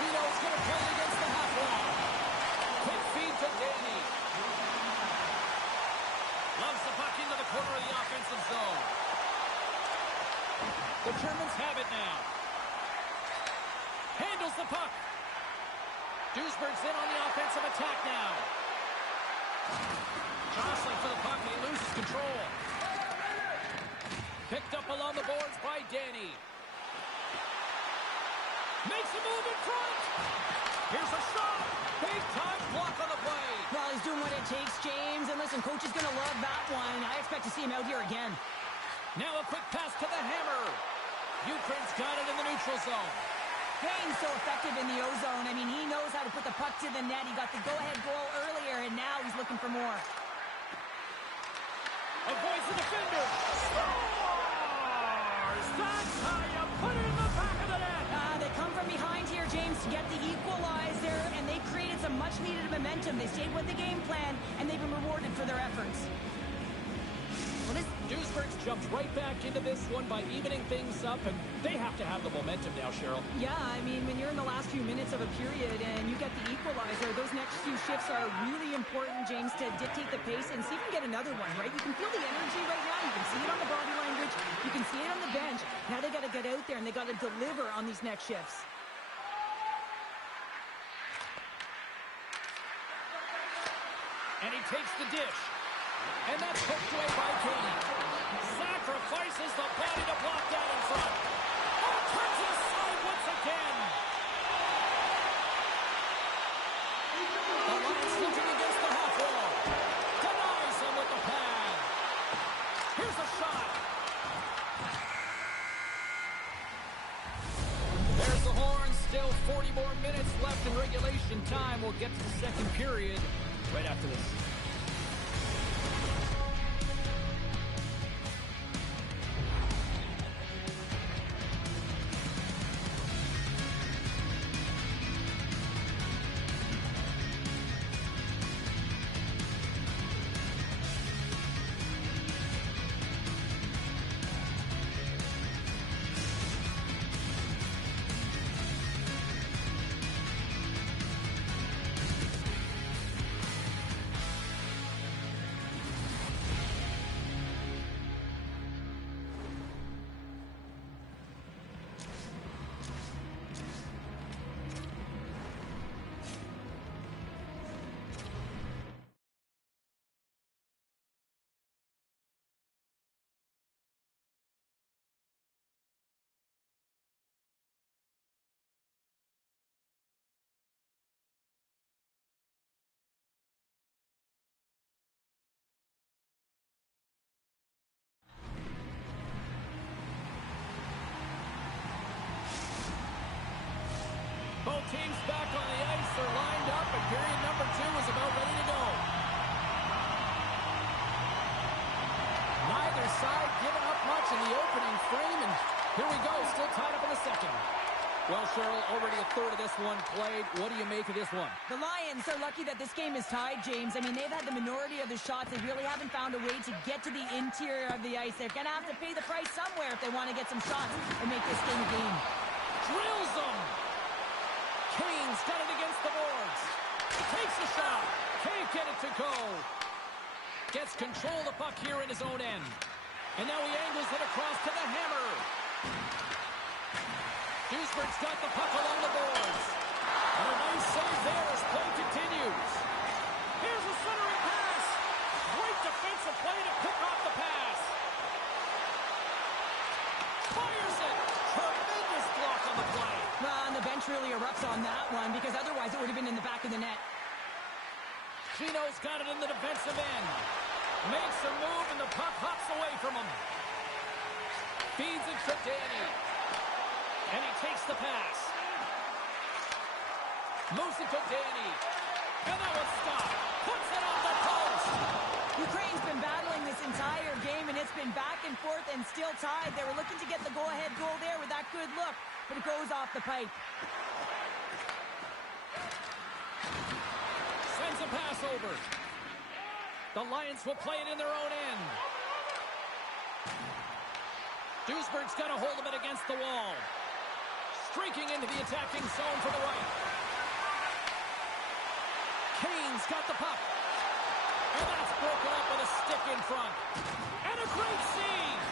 Gino's going to play it against the half wall. Quick feed to Daney. Loves the puck into the corner of the offensive zone. The Germans have it now. Handles the puck. Duisburg's in on the offensive attack now. Jostling for the puck, he loses control. Picked up along the boards by Danny. Makes a move in front. Here's a shot. Big time block on the play. Well, he's doing what it takes, James. And listen, coach is going to love that one. I expect to see him out here again. Now a quick pass to the hammer. Ukraine's got it in the neutral zone. Kane's so effective in the O-zone. I mean, he knows how to put the puck to the net. He got the go-ahead goal earlier, and now he's looking for more. Avoids the defender. Scores! That's how you put it in the back of the net. They come from behind here, James, to get the equalizer, and they created some much-needed momentum. They stayed with the game plan, and they've been rewarded for their efforts. Well, Duisburg's jumped right back into this one by evening things up, and they have to have the momentum now, Cheryl. Yeah, I mean, when you're in the last few minutes of a period and you get the equalizer, those next few shifts are really important, James, to dictate the pace and see if you can get another one, right? You can feel the energy right now. You can see it on the body language. You can see it on the bench. Now they got to get out there and they got to deliver on these next shifts. And he takes the dish. And that's hooked away by Kane. Sacrifices the body to block that in front. Oh, turns it aside once again. The Lions looking against the half wall. Denies him with the pad. Here's a shot. There's the horn. Still 40 more minutes left in regulation time. We'll get to the second period right after this. Cheryl, already a third of this one played. What do you make of this one? The Lions are lucky that this game is tied, James. I mean, they've had the minority of the shots. They really haven't found a way to get to the interior of the ice. They're going to have to pay the price somewhere if they want to get some shots and make this game a game. Drills them. Kane's got it against the boards. Takes a shot. Can't get it to go. Gets control of the puck here in his own end. And now he angles it across to the hammer. Duisburg's got the puck along the boards. And a nice save there as play continues. Here's a centering pass. Great defensive play to pick off the pass. Fires it. Tremendous block on the play. Well, and the bench really erupts on that one because otherwise it would have been in the back of the net. Chino's got it in the defensive end. Makes a move and the puck hops away from him. Feeds it to Danny. And he takes the pass. Moves it to Danny. And that was stopped. Puts it on the post. Ukraine's been battling this entire game, and it's been back and forth and still tied. They were looking to get the go-ahead goal there with that good look, but it goes off the pipe. Sends a pass over. The Lions will play it in their own end. Duisburg's got a hold of it against the wall. Streaking into the attacking zone for the right. Kane's got the puck. And that's broken up with a stick in front. And a great save.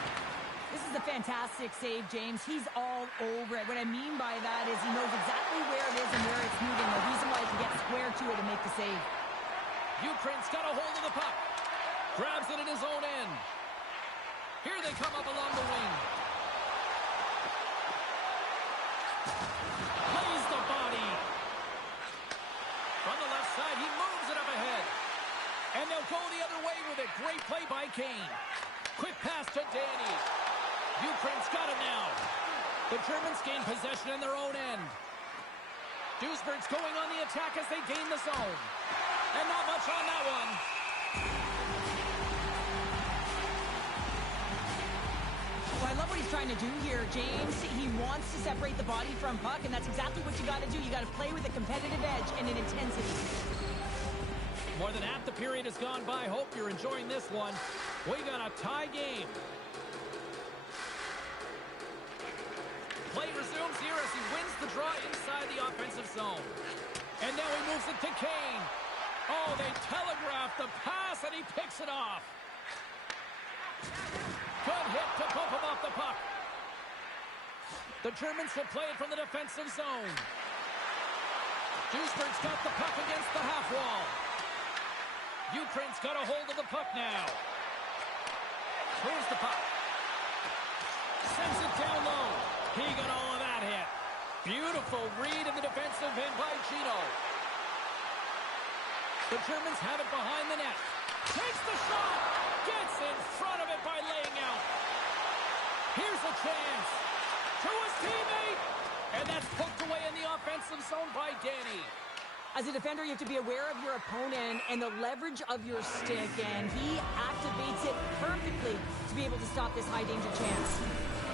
This is a fantastic save, James. He's all over it. What I mean by that is he knows exactly where it is and where it's moving. The reason why he can get square to it and make the save. Ukraine's got a hold of the puck. Grabs it in his own end. Here they come up along the wing. Plays the body. From the left side, he moves it up ahead. And they'll go the other way with it. Great play by Kane. Quick pass to Danny. Ukraine's got it now. The Germans gain possession in their own end. Duisburg's going on the attack as they gain the zone. And not much on that one. Well, I love what he's trying to do here, James. He wants to separate the body from puck, and that's exactly what you got to do. You got to play with a competitive edge and an intensity. More than half the period has gone by. Hope you're enjoying this one. We got a tie game. Play resumes here as he wins the draw inside the offensive zone. And now he moves it to Kane. Oh, they telegraphed the pass, and he picks it off. Good hit to bump him off the puck. The Germans will play it from the defensive zone. Duisburg's got the puck against the half wall. Ukraine's got a hold of the puck now. Here's the puck. Sends it down low. He got all of that hit. Beautiful read in the defensive end by Chino. The Germans have it behind the net. Takes the shot. Gets in front of it by laying out. Here's a chance. To his teammate. And that's poked away in the offensive zone by Danny. As a defender, you have to be aware of your opponent and the leverage of your stick, and he activates it perfectly to be able to stop this high-danger chance.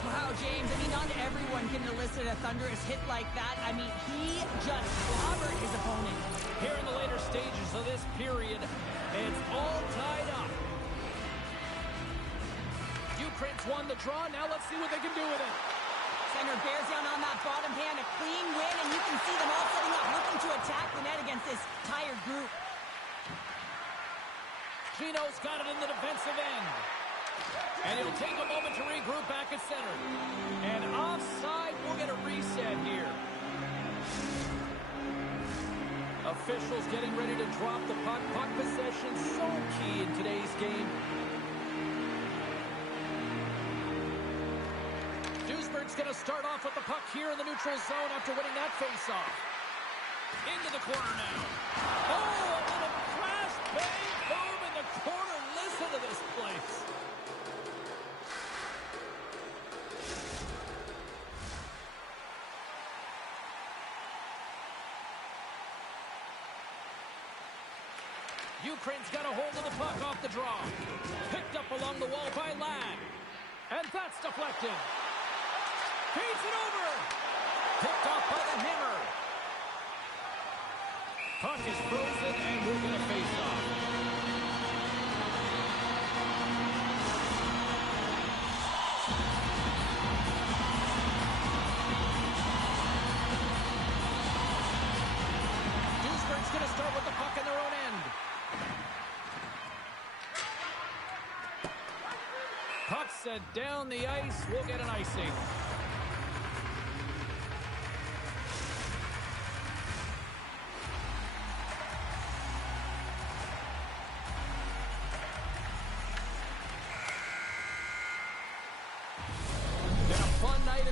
Wow, James, I mean, not everyone can elicit a thunderous hit like that. I mean, he just clobbered his opponent. Here in the later stages of this period, it's all tied up. Ukraine's won the draw. Now let's see what they can do with it. Center bears down on that bottom hand, a clean win, and you can see them all setting up, looking to attack the net against this tired group. Chino's got it in the defensive end. And it'll take a moment to regroup back at center. And offside, we'll get a reset here. Officials getting ready to drop the puck. Puck possession so key in today's game. Duisburg's going to start off with the puck here in the neutral zone after winning that faceoff. Into the corner now. Oh, a little crash, bang, boom in the corner. Listen to this place. Ukraine's got a hold of the puck off the draw. Picked up along the wall by Ladd. And that's deflected. Feeds it over. Picked off by the hammer. Puck is frozen, and we're going to face off. Duisburg's going to start with the puck in their own end. Puck set down the ice. We'll get an icing.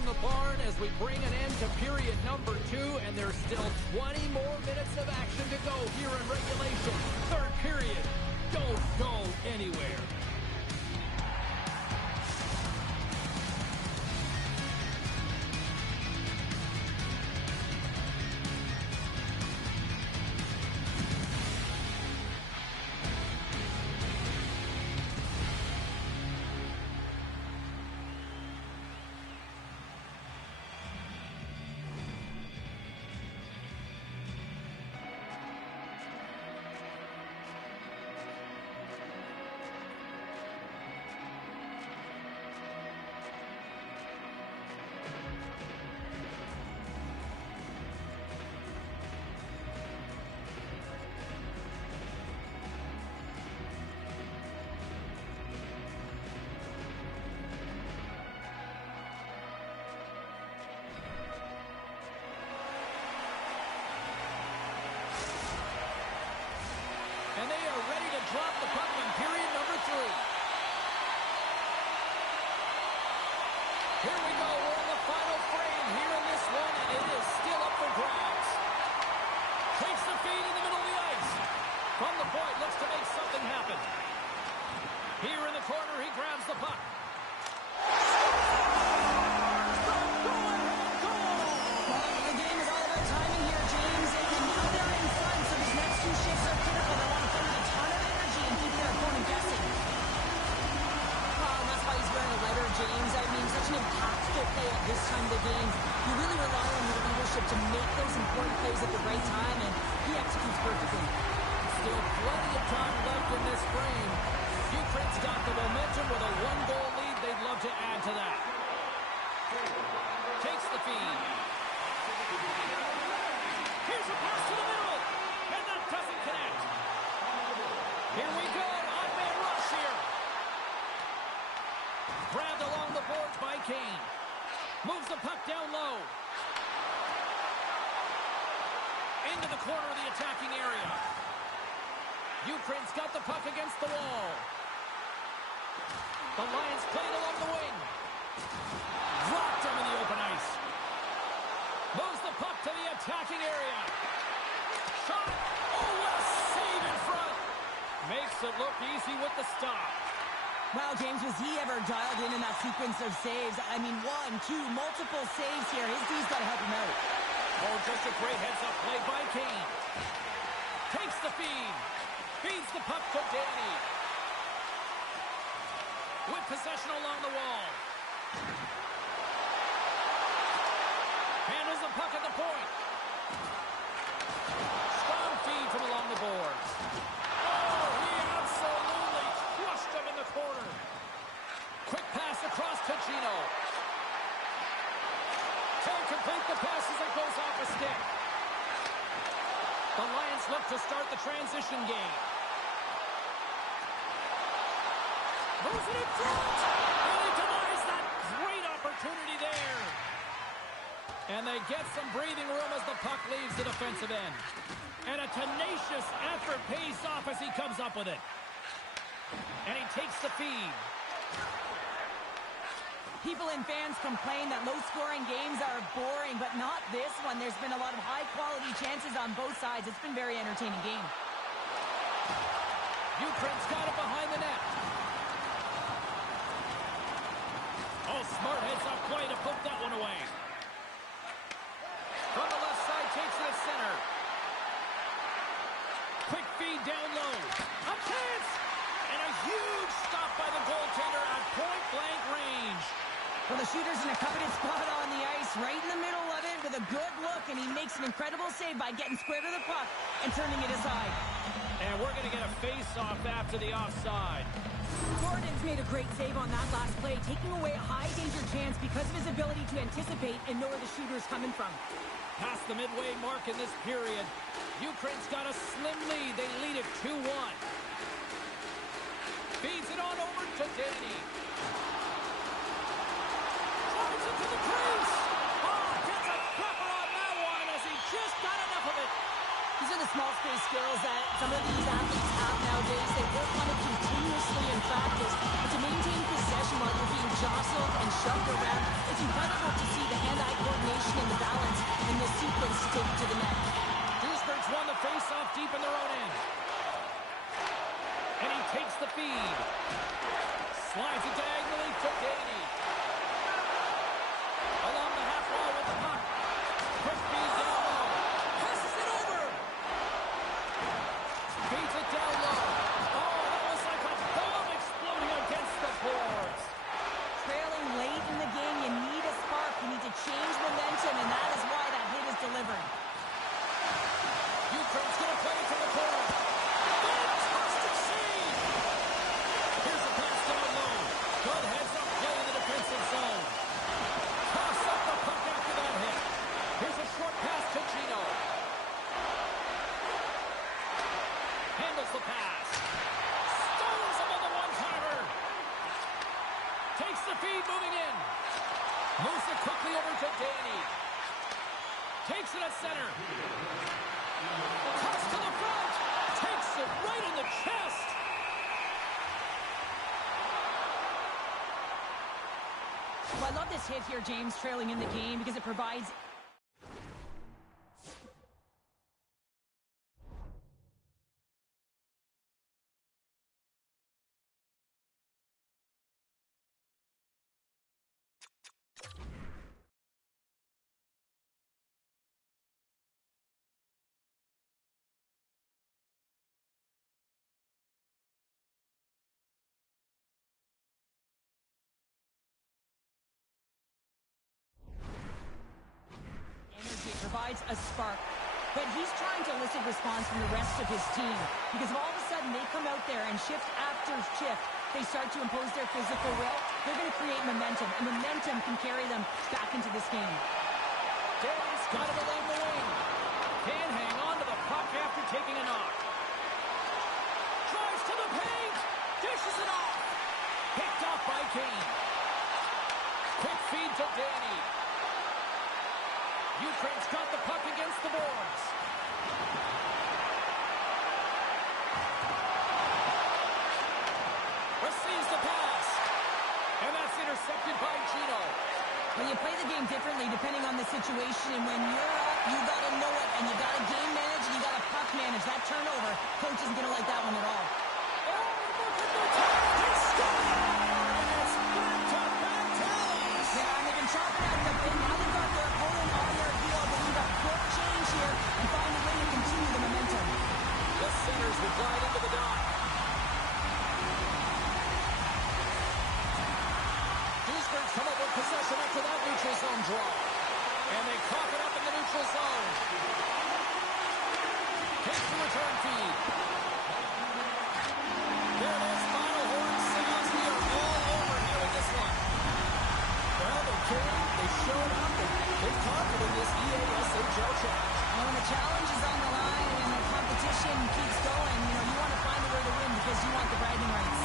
The barn as we bring an end to period number 2, and there's still 20 more minutes of action to go here in regulation. Third period. Don't go anywhere. And they are ready to drop the puck in period number 3. Here we go. We're in the final frame here in this one, and it is still up for grabs. Takes the feed in the middle of the ice. From the point, looks to make something happen. Here in the corner, he grabs the puck. The game is all about timing here, James. And now they're in front, so these next 2 shifts are critical. They want to put in a ton of energy and keep their opponent guessing. And that's why he's wearing a letter, James. I mean, such an impactful play at this time of the game. You really rely on your leadership to make those important plays at the right time, and he executes perfectly. Still plenty of time left in this frame. Ukraine's got the momentum with a 1-goal lead. They'd love to add to that. Takes the feed. Here's a pass to the middle, and that doesn't connect. Here we go, on-man rush here. Grabbed along the boards by Kane. Moves the puck down low. Into the corner of the attacking area. Ukraine's got the puck against the wall. The Lions played along the wing. Dropped him in the open ice. Moves the puck to the attacking area. Shot. Oh, what a save in front. Makes it look easy with the stop. Wow, James, was he ever dialed in that sequence of saves? I mean, 1, 2, multiple saves here. His D's got to help him out. Oh, just a great heads-up play by Kane. Takes the feed. Feeds the puck to Danny. With possession along the wall. Handles the puck at the point. Strong feed from along the boards. Oh, he absolutely crushed him in the corner. Quick pass across to Gino. Can't complete the pass as it goes off a stick. The Lions look to start the transition game. Moves it in front. And he denies that great opportunity there. And they get some breathing room as the puck leaves the defensive end. And a tenacious effort pays off as he comes up with it. And he takes the feed. People and fans complain that low-scoring games are boring, but not this one. There's been a lot of high-quality chances on both sides. It's been a very entertaining game. Ukraine's got it behind the net. Oh, smart heads-up play to put that one away. From the left side, takes it at center. Quick feed down low. A chance! And a huge stop by the goaltender at point-blank range. Well, the shooter's in a coveted spot on the ice, right in the middle of it. it with a good look, and he makes an incredible save by getting square to the puck and turning it aside. And we're going to get a face-off after the offside. Gordon's made a great save on that last play, taking away a high-danger chance because of his ability to anticipate and know where the shooter is coming from. Past the midway mark in this period, Ukraine's got a slim lead. They lead it 2-1. Feeds it on over to Danny. Drives it to the crease. Oh, gets a cropper on that one as he just got enough of it. These are the small space skills that some of these athletes have nowadays. They work on it continuously in practice. But to maintain possession while you're being jostled and shoved around, it's incredible to see the hand-eye coordination and the balance in this sequence to take it to the net. Duisburg's won the face-off deep in their own end. And he takes the feed. Slides it diagonally to Danny. Along the half wall with the puck. Quick feed down low. Passes it over. Feeds it down low. Oh, that was like a bomb exploding against the boards. Trailing late in the game, you need a spark. You need to change momentum, and that is why that hit is delivered. Ukraine's going to play it to the corner. Fantastic save! Here's a pass down low. Good heads-up play in the defensive zone. Toss up the puck after that hit. Here's a short pass to Gino. Handles the pass. Stones him on the one-timer. Takes the feed moving in. Moves it quickly over to Danny. Takes it at center. Cuts to the front. Takes it right in the chest. Well, I love this hit here, James, trailing in the game, because it provides... provides a spark, but he's trying to elicit response from the rest of his team, because if all of a sudden they come out there and shift after shift, they start to impose their physical will, they're going to create momentum, and momentum can carry them back into this game. Danny's got it along the wing. Can't hang on to the puck after taking a knock. Drives to the paint. Dishes it off. Picked off by Kane. Quick feed to Danny. Ukraine's got the puck against the boards. Receives the pass. And that's intercepted by Gino. Well, you play the game differently depending on the situation, and when you're up, you got to know it, and you got to game manage, and you got to puck manage. That turnover, coach isn't going to like that one at all. Oh, look at the time. He scored! And it's back-to-back tallies. Yeah, and they've been chopping at the bin. Now they've got their opponent on their heel. They need a quick change here and find a way to continue the momentum. The centers will glide into the dock. Duisburg's come up with possession after that neutral zone draw. And they cough it up in the neutral zone. Takes the return feed. There it is, final horn sounds. We are all over here in this one. Well, they came, they showed up, and they've conquered in this ITHL challenge. Well, when the challenge is on the line and the competition keeps going, you want to find a way to win because you want the bragging rights.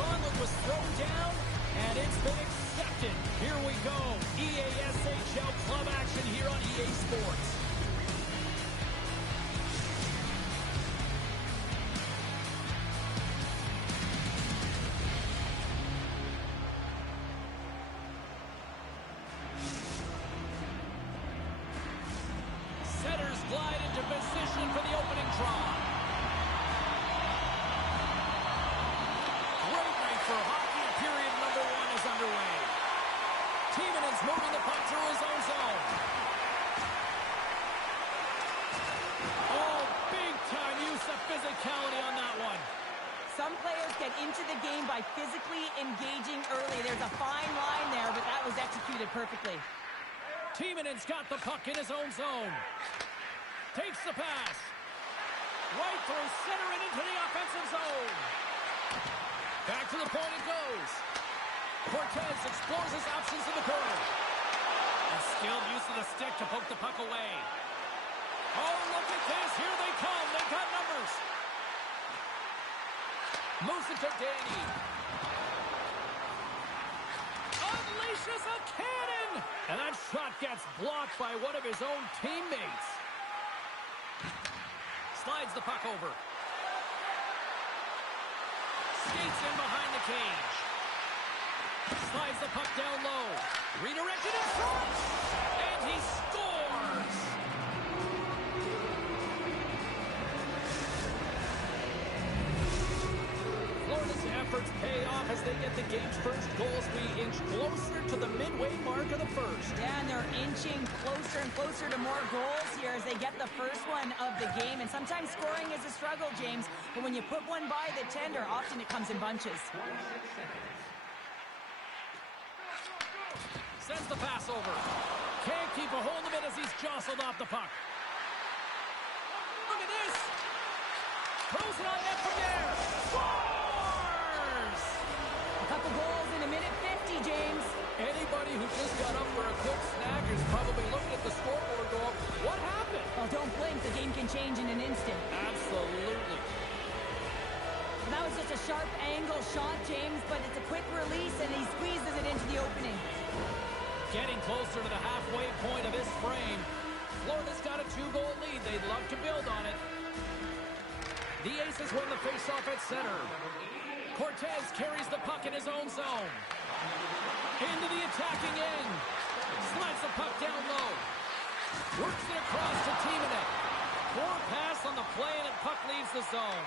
gauntlet was thrown down, and it's been accepted. Here we go. ITHL club action here on EA Sports. Setters glide into position for the opening try. Great night for hockey. Period number 1 is underway. Tiemanen's moving the puck through his own zone. Oh, big-time use of physicality on that one. Some players get into the game by physically engaging early. There's a fine line there, but that was executed perfectly. Tiemanen's got the puck in his own zone. Takes the pass. Right through center and into the offensive zone. Back to the point it goes. Cortez explores his options in the corner. A skilled use of the stick to poke the puck away. Oh, look at this. Here they come. They've got numbers. Moves it to Danny. Unleashes a cannon. And that shot gets blocked by one of his own teammates. Slides the puck over. Skates in behind the cage. Slides the puck down low. Redirected in front. And he scores. Florida's efforts pay off as they get the game's first goal as we inch closer to the midway mark of the first. Yeah, and they're inching closer and closer to more goals here as they get the first one of the game. And sometimes scoring is a struggle, James. But when you put one by the tender, often it comes in bunches. Sends the pass over. Can't keep a hold of it as he's jostled off the puck. Look at this. Throws it on net from there. Scores! A couple goals in a minute 50, James. Anybody who just got up for a quick snack is probably looking at the scoreboard going, what happened? Well, don't blink. The game can change in an instant. Absolutely. That was just a sharp angle shot, James, but it's a quick release, and he squeezes it into the opening. Getting closer to the halfway point of this frame. Florida's got a 2-goal lead. They'd love to build on it. The Aces win the faceoff at center. Cortez carries the puck in his own zone. Into the attacking end. Slides the puck down low. Works it across to Tiemanen. Poor pass on the play, and the puck leaves the zone.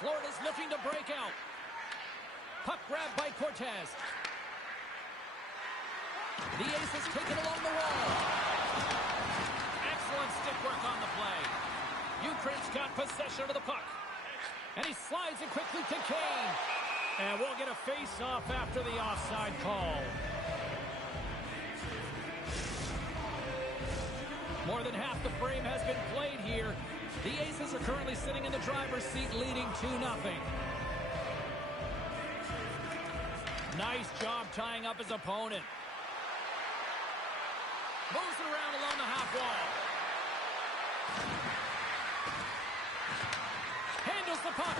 Florida's looking to break out. Puck grabbed by Cortez. The Aces take it along the wall. Excellent stick work on the play. Ukraine's got possession of the puck. And he slides it quickly to Kane. And we'll get a face-off after the offside call. More than half the frame has been played here. The Aces are currently sitting in the driver's seat, leading 2-0. Nice job tying up his opponent. Moves it around along the half wall. Handles the puck.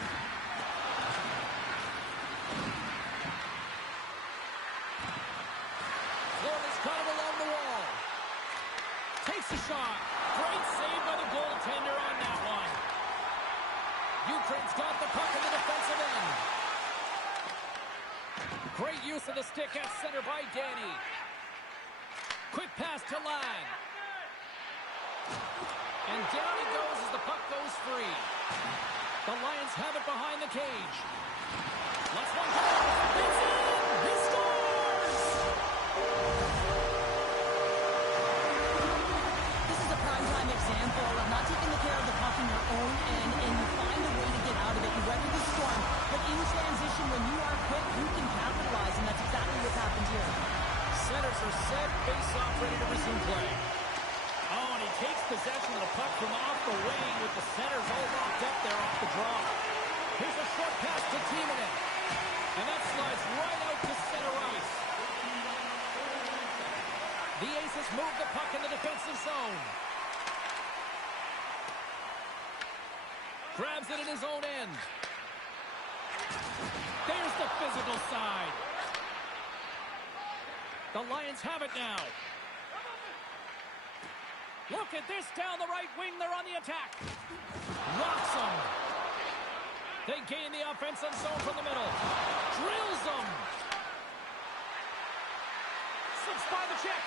Florida's got it along the wall. Takes a shot. Great save by the goaltender on that one. Ukraine's got the puck in the defensive end. Great use of the stick at center by Danny. Quick pass to Lang. And down he goes as the puck goes free. The Lions have it behind the cage. Let's one go. It's in! He scores! This is a primetime example of not taking the care of the puck in your own end, and you find a way to get out of it. You weather the storm, but in transition, when you are quick, you can capitalize, and that's exactly what's happened here. Centers are set, face-off ready to resume play. Oh, and he takes possession of the puck from off the wing with the centers all locked up there off the draw. Here's a short pass to Tiemanen. And that slides right out to center ice. The Aces move the puck in the defensive zone. Grabs it in his own end. There's the physical side. The Lions have it now. Look at this down the right wing. They're on the attack. Rocks them. They gain the offensive zone from the middle. Drills them. Slips by the check.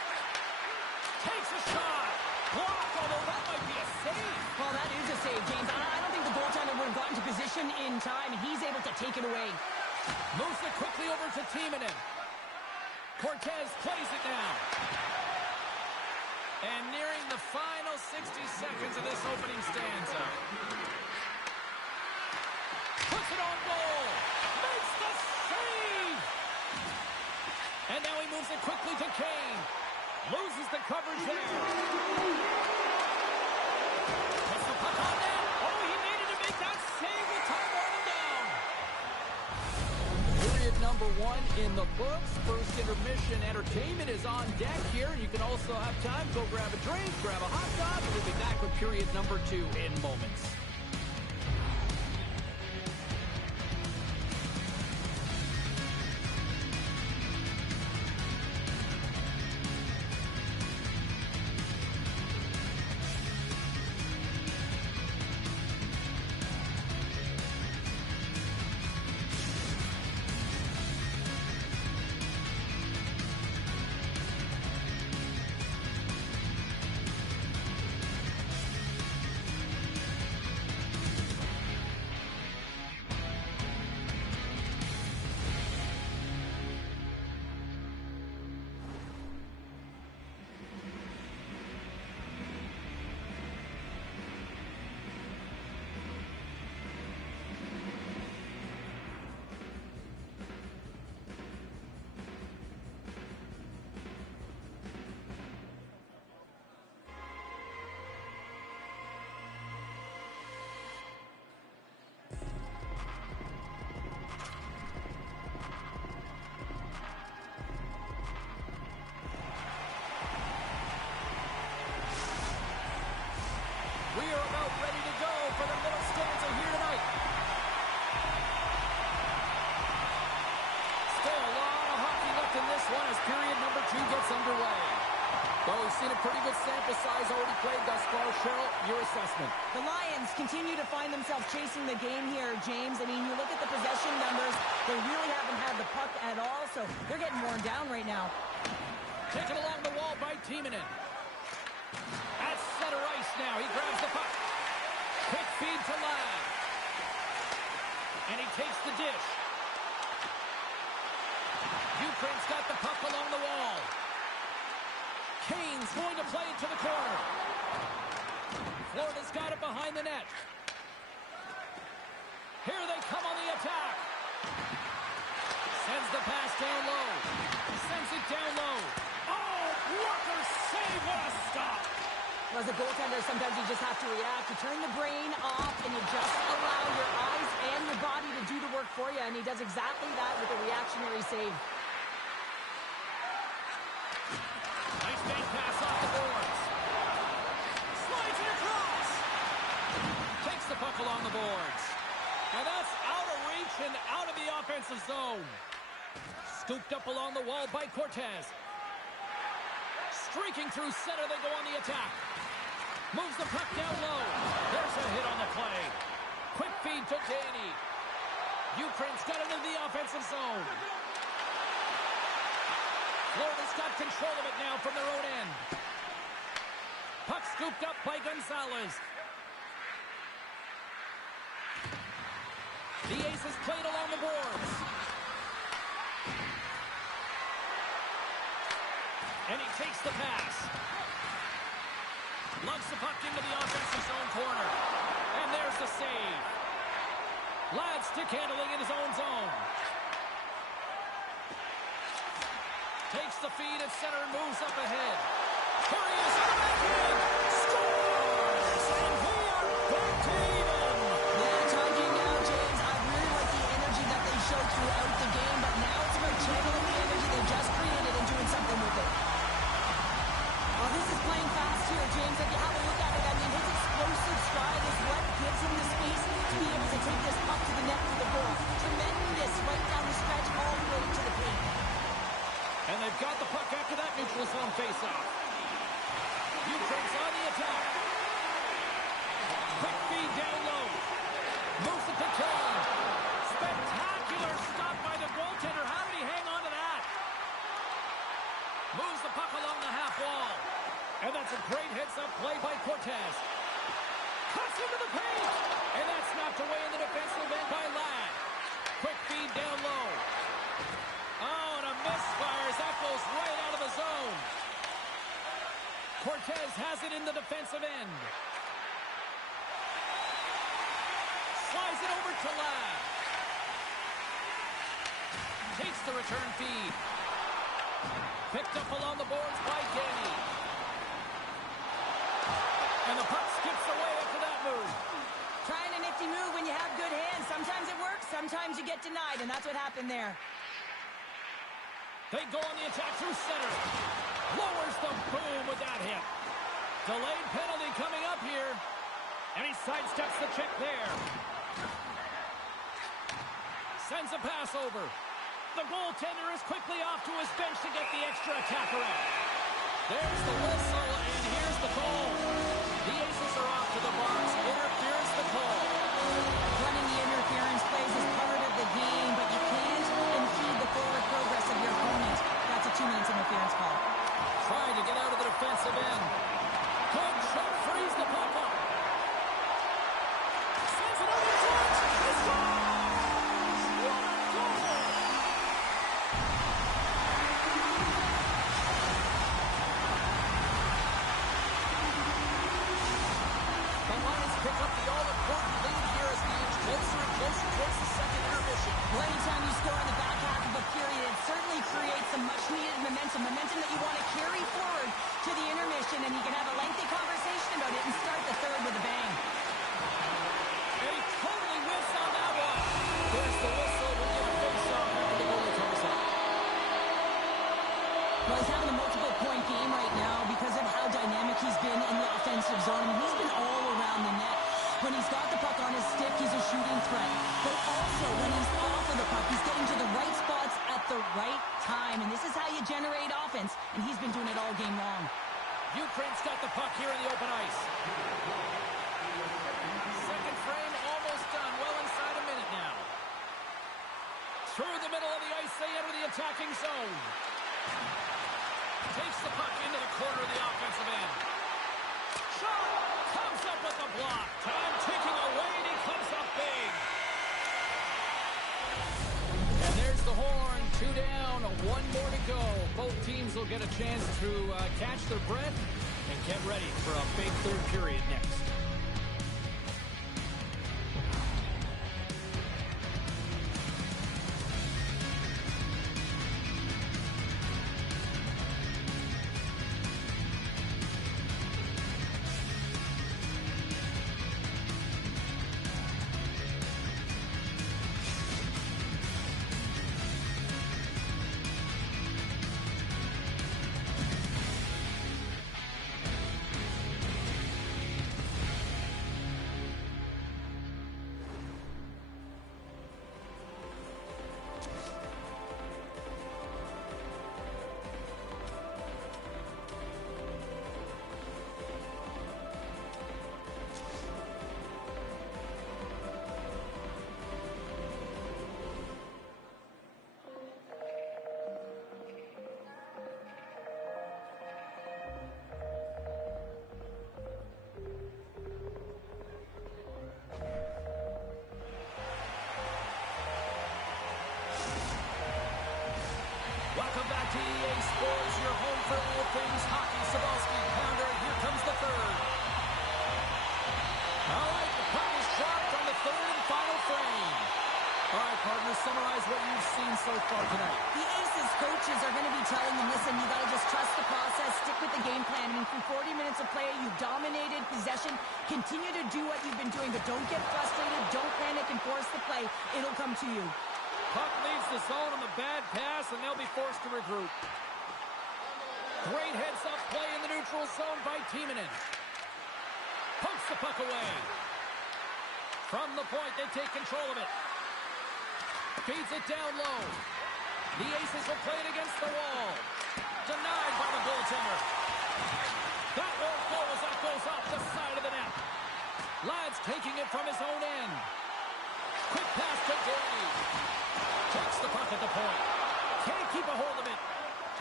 Takes a shot. Blocked, although that might be a save. Well, that is a save, James. I don't think the goaltender would have gotten to position in time. He's able to take it away. Moves it quickly over to Timonen. Cortez plays it down. And nearing the final 60 seconds of this opening stanza. Puts it on goal. Makes the save. And now he moves it quickly to Kane. Loses the coverage there. Puts the puck on net. Oh, he needed to make that save with time running down. Period number 1 in the books. First intermission entertainment is on deck here. You can also have time. Go grab a drink, grab a hot dog, and we'll be back with period number 2 in moments. We are about ready to go for the middle stanza here tonight. Still a lot of hockey left in this one as period number 2 gets underway. Well, we've seen a pretty good sample size already played thus far. Cheryl, your assessment. The Lions continue to find themselves chasing the game here, James. I mean, you look at the possession numbers, they really haven't had the puck at all, so they're getting worn down right now. Taken along the wall by Timonen. At center ice now, he grabs the puck. Quick feed to Ladd. And he takes the dish. Ukraine's got the puck along the wall. Kane's going to play it to the corner. Florida's got it behind the net. Here they come on the attack. Sends the pass down low. Sends it down low. Oh, Walker save, what a stop. As a goaltender, sometimes you just have to react. You turn the brain off and you just allow your eyes and your body to do the work for you, and he does exactly that with a reactionary save. Nice bank pass off the boards. Slides it across. Takes the puck along the boards. And that's out of reach and out of the offensive zone. Scooped up along the wall by Cortez. Streaking through center, they go on the attack. Moves the puck down low. There's a hit on the play. Quick feed to Danny. Ukraine's got it into the offensive zone. Florida's got control of it now from their own end. Puck scooped up by Gonzalez. The Aces played along the boards. And he takes the pass. Lugs the puck into the offensive zone corner. And there's the save. Ladd stick handling in his own zone. Takes the feed at center and moves up ahead. Here he is in the backhand. Scores! And we are back to even. Yeah, talking now, James, I really like the energy that they showed throughout the game, but now it's about channeling the energy they just created and doing something with it. Oh, this is playing fast here, James. If you have a look at it, I mean, his explosive stride is what gives him the space to be able to take this puck to the net for the goal. Tremendous faceoff. Ukraine's on the attack. Quick feed down low. Moves it to Kane. Spectacular stop by the goaltender. How did he hang on to that? Moves the puck along the half wall. And that's a great heads-up play by Cortez. Cuts into the paint. And that's knocked away in the defensive end by Ladd. Quick feed down low. Oh, and a misfire as that goes right out of the zone. Cortez has it in the defensive end. Slides it over to Ladd. Takes the return feed. Picked up along the boards by Denny. And the puck skips away after that move. Trying a nifty move when you have good hands. Sometimes it works, sometimes you get denied, and that's what happened there. They go on the attack through center. Lowers the boom with that hit. Delayed penalty coming up here. And he sidesteps the check there. Sends a pass over. The goaltender is quickly off to his bench to get the extra attacker out. There's the whistle, and here's the call. The Aces are off to the box. Interference the call. Running the interference plays is part of the game, but you can't impede the forward progress of your opponent. That's a 2-minute interference call. Trying to get out of the defensive end. Good shot, frees the puck up. Sends it over front. He scores! What a goal! The Lions pick up the all-important lead here as we inch closer and closer towards the second intermission. Well, anytime you score in the back half of a period, it certainly creates some much-needed momentum that you want to carry forward to the intermission, and you can have a lengthy conversation about it and start the third with a bang. And he totally whiffs on that one. There's the whistle. We'll get a face-off after the goalie comes up. Well, he's having a multiple-point game right now because of how dynamic he's been in the offensive zone. I mean, he's been all around the net. When he's got the puck on his stick, he's a shooting threat. But also, when he's off of the puck, he's getting to the right spots at the right time. And this is how you generate offense, and he's been doing it all game long. Ukraine's got the puck here in the open ice. Second frame almost done. Well inside a minute now. Through the middle of the ice, they enter the attacking zone. Takes the puck into the corner of the offensive end. Shot! Comes up with the block. Time ticking away, and he comes up big. And there's the horn. 2 down, 1 more to go. Both teams will get a chance to catch their breath and get ready for a big third period next. Welcome back to EA Sports, your home for all things hockey. Sabalski, Pounder, here comes the third. All right, the puck is dropped on the third and final frame. All right, partners, summarize what you've seen so far tonight. The Aces coaches are going to be telling them, listen, you got to just trust the process, stick with the game plan. I mean, through 40 minutes of play, you've dominated possession. Continue to do what you've been doing, but don't get frustrated. Don't panic and force the play. It'll come to you. Puck leaves the zone on the bad pass, and they'll be forced to regroup. Great heads-up play in the neutral zone by Timonen. Pokes the puck away. From the point, they take control of it. Feeds it down low. The Aces will play it against the wall. denied by the goaltender. That won't go as that goes off the side of the net. Ladd's taking it from his own end. Quick pass to Danny. Takes the puck at the point. Can't keep a hold of it.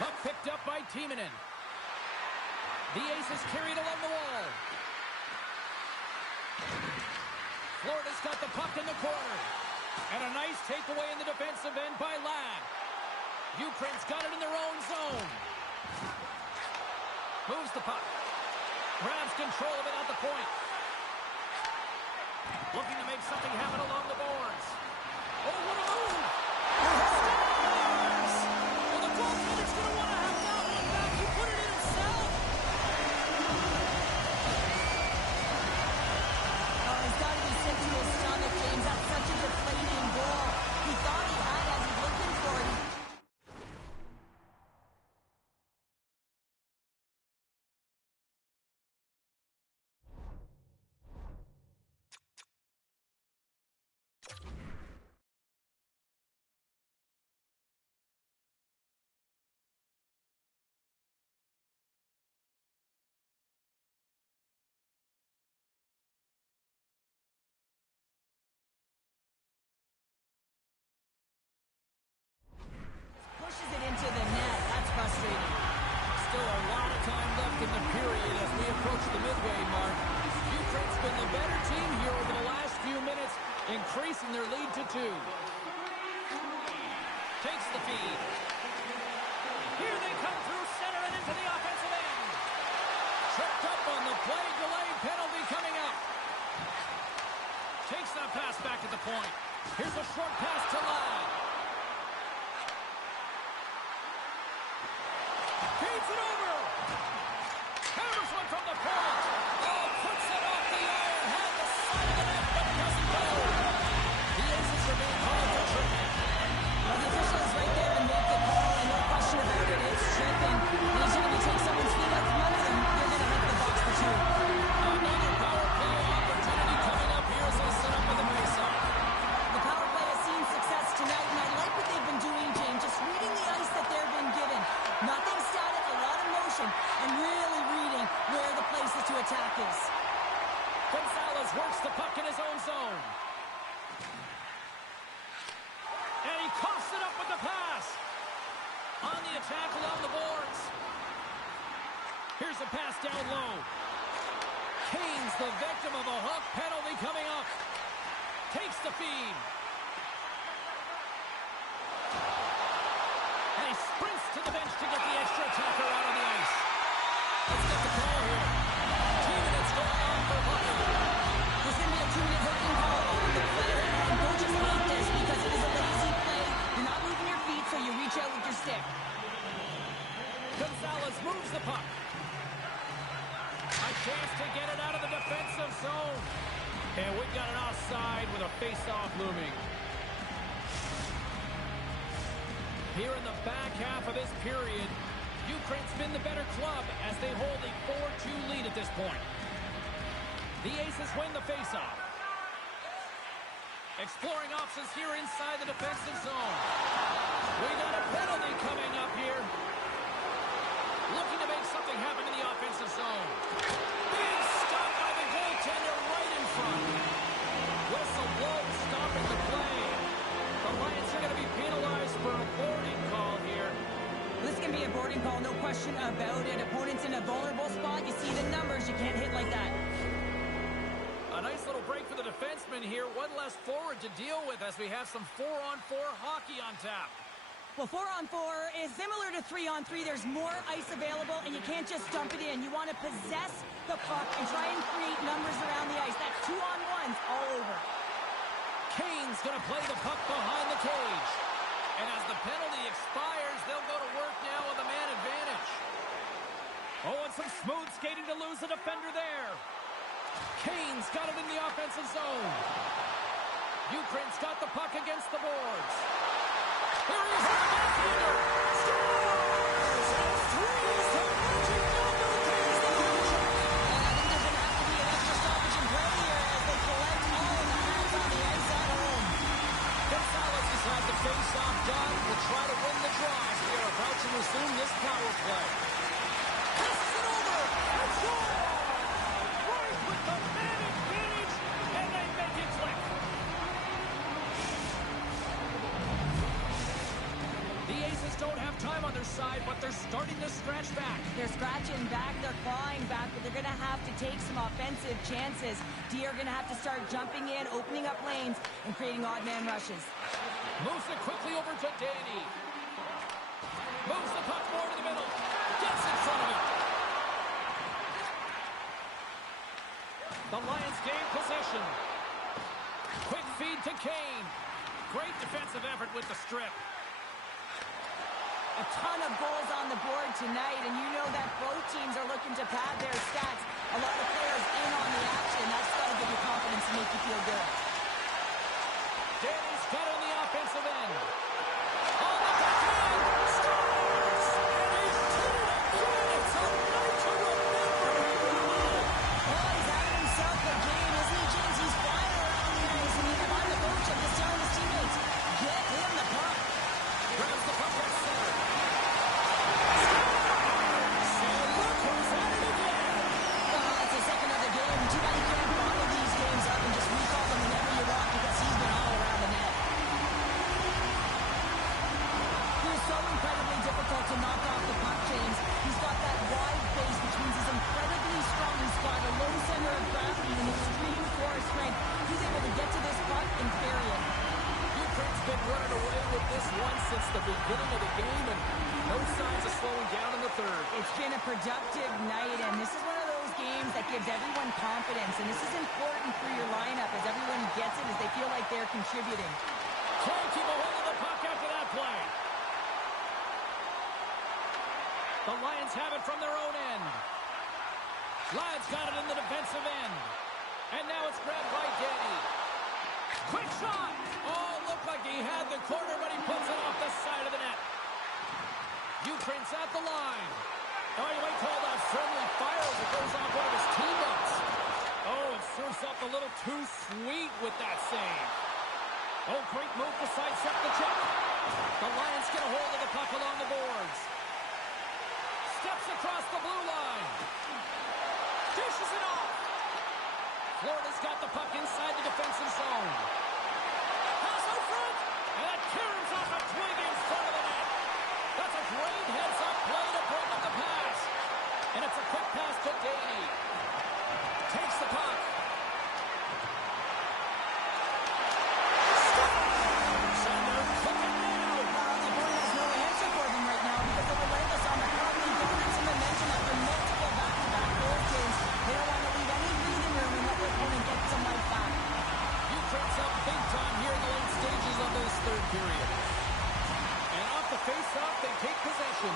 Puck picked up by Timonen. The Aces carried along the wall. Florida's got the puck in the corner. And a nice takeaway in the defensive end by Ladd. Ukraine's got it in their own zone. Moves the puck. Grabs control of it at the point. Looking to make something happen along the boards. Oh, what a move! Scores! Well, the goaltender's going to want to have that one back. He put it in himself. Oh, he's got to be sick to his stomach, James. That's such a deflating goal. He thought he had as he's looking for it. Pushes it into the net. That's frustrating. Still a lot of time left in the period as we approach the midway mark. Ukraine's been the better team here over the last few minutes, increasing their lead to 2. Takes the feed. Here they come through center and into the offensive end. Tripped up on the play, delayed penalty coming up. Takes that pass back at the point. Here's a short pass to Ladd. Feeds it over. Hammers one from the point. Oh, puts it off the iron. Had the side of the net, but doesn't go. The Aces are being called for tripping. Well, the official is right there to make the call, and no question about it, it's tripping. He's going to take someone's feet out from under them. They're going to hit the box for 2. Another power play opportunity coming up here as they set up with the face-off. The power play has seen success tonight, and I like what they've been doing, James, just reading the ice that they've been given. Nothing static, a lot of motion, and really reading where the places to attack is. Gonzalez works the puck in his own zone. And he coughs it up with the pass. On the attack along the boards. Here's a pass down low. Kane's the victim of a hook penalty coming up. Takes the feed. And he sprints to the bench to get the extra attacker out on the ice. Let's get the call here. 2 minutes going on for hockey. There's going to be a 2-minute hooking call on the play, and coaches hate this because it is a lazy play. You're not moving your feet, so you reach out with your stick. Gonzalez moves the puck. A chance to get it out of the defensive zone. And we've got an offside with a face-off looming. Here in the back half of this period, Ukraine's been the better club as they hold a 4-2 lead at this point. The Aces win the face-off. Exploring options here inside the defensive zone. We got a penalty coming up here. Looking to make something happen in the offensive zone. Big stop by the goaltender right in front. Whistle blows, stopping the play. The Lions are going to be penalized for a boarding call here. This can be a boarding call, no question about it. Opponent's in a vulnerable spot. You see the numbers. You can't hit like that. A nice little break for the defenseman here. One less forward to deal with as we have some 4-on-4 hockey on tap. Well, 4-on-4 is similar to 3-on-3. There's more ice available, and you can't just dump it in. You want to possess the puck and try and create numbers around the ice. That's 2-on-1s all over. Kane's going to play the puck behind the cage. And as the penalty expires, they'll go to work now with a man advantage. Oh, and some smooth skating to lose the defender there. Kane's got it in the offensive zone. Ukraine's got the puck against the boards. Here he is in the backhander. Scores! And threes the magic number pays the future. And I think there's going to have to be an extra stoppage in play here as they collect all of the hands on the ice at home. Gonzalez has had the face-off done with try to win the draw as we are about to resume this power play. Passes it over. And score! Right with the man advantage, and they make it click. The Aces don't have time on their side, but they're starting to scratch back. They're scratching back, they're clawing back, but they're going to have to take some offensive chances. D are going to have to start jumping in, opening up lanes, and creating odd man rushes. Moves it quickly over to Danny. Moves the puck more to the middle. Gets in front of it. The Lions gain possession. Quick feed to Kane. Great defensive effort with the strip. A ton of goals on the board tonight, and you know that both teams are looking to pad their stats. A lot of players in on the action. That's got to give you confidence and make you feel good. Danny's got it on the offensive end. On the backhand, scores! And he's did it again! It's a night to remember! Oh, he's having himself a game, isn't he, James? He's flying around the ice, and if I'm the coach, I'm just telling his teammates, get him the puck. Grabs the puck at center. Comes at it again. It's the second of the game. Too bad you can't bottle these games up and just recall them whenever you want because he's been all around the net. He's so incredibly difficult to knock off the puck, James. He's got that wide base, which means he's incredibly strong. He's got a low center of gravity and extreme core strength. He's able to get to this puck and carry it. Ukraine's been running away with this one since the beginning of the game, and no signs of slowing down in the third. It's been a productive night, and this is one of those games that gives everyone confidence, and this is important for your lineup as everyone gets it, as they feel like they're contributing. Can't keep a hold of the puck after that play. The Lions have it from their own end. Lions got it in the defensive end. And now it's grabbed by Danny. Quick shot! Oh, looked like he had the corner, but he puts it off the side of the net. Ukraine's at the line. Oh, you might call that friendly fire as it goes off one of his teammates. Oh, it serves up a little too sweet with that save. Oh, great move to sidestep the check. The Lions get a hold of the puck along the boards. Steps across the blue line. Dishes it off. Florida's got the puck inside the defensive zone. Pass out front. And that caroms off a twig in front of the net. That's a great heads-up play to break up the pass. And it's a quick pass to Danny. Takes the puck. Sender cooking now. The board has no answer for them right now because they're relentless on the puck. They've gathered some momentum after multiple back-to-back goal games. They don't want to leave any breathing room and let their opponent get some life back. Ukraine's up big time here in the late stages of this third period. And off the face-off, they take possession.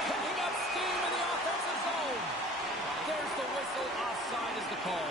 Picking up steam in the offensive zone. There's the whistle. Offside is the call.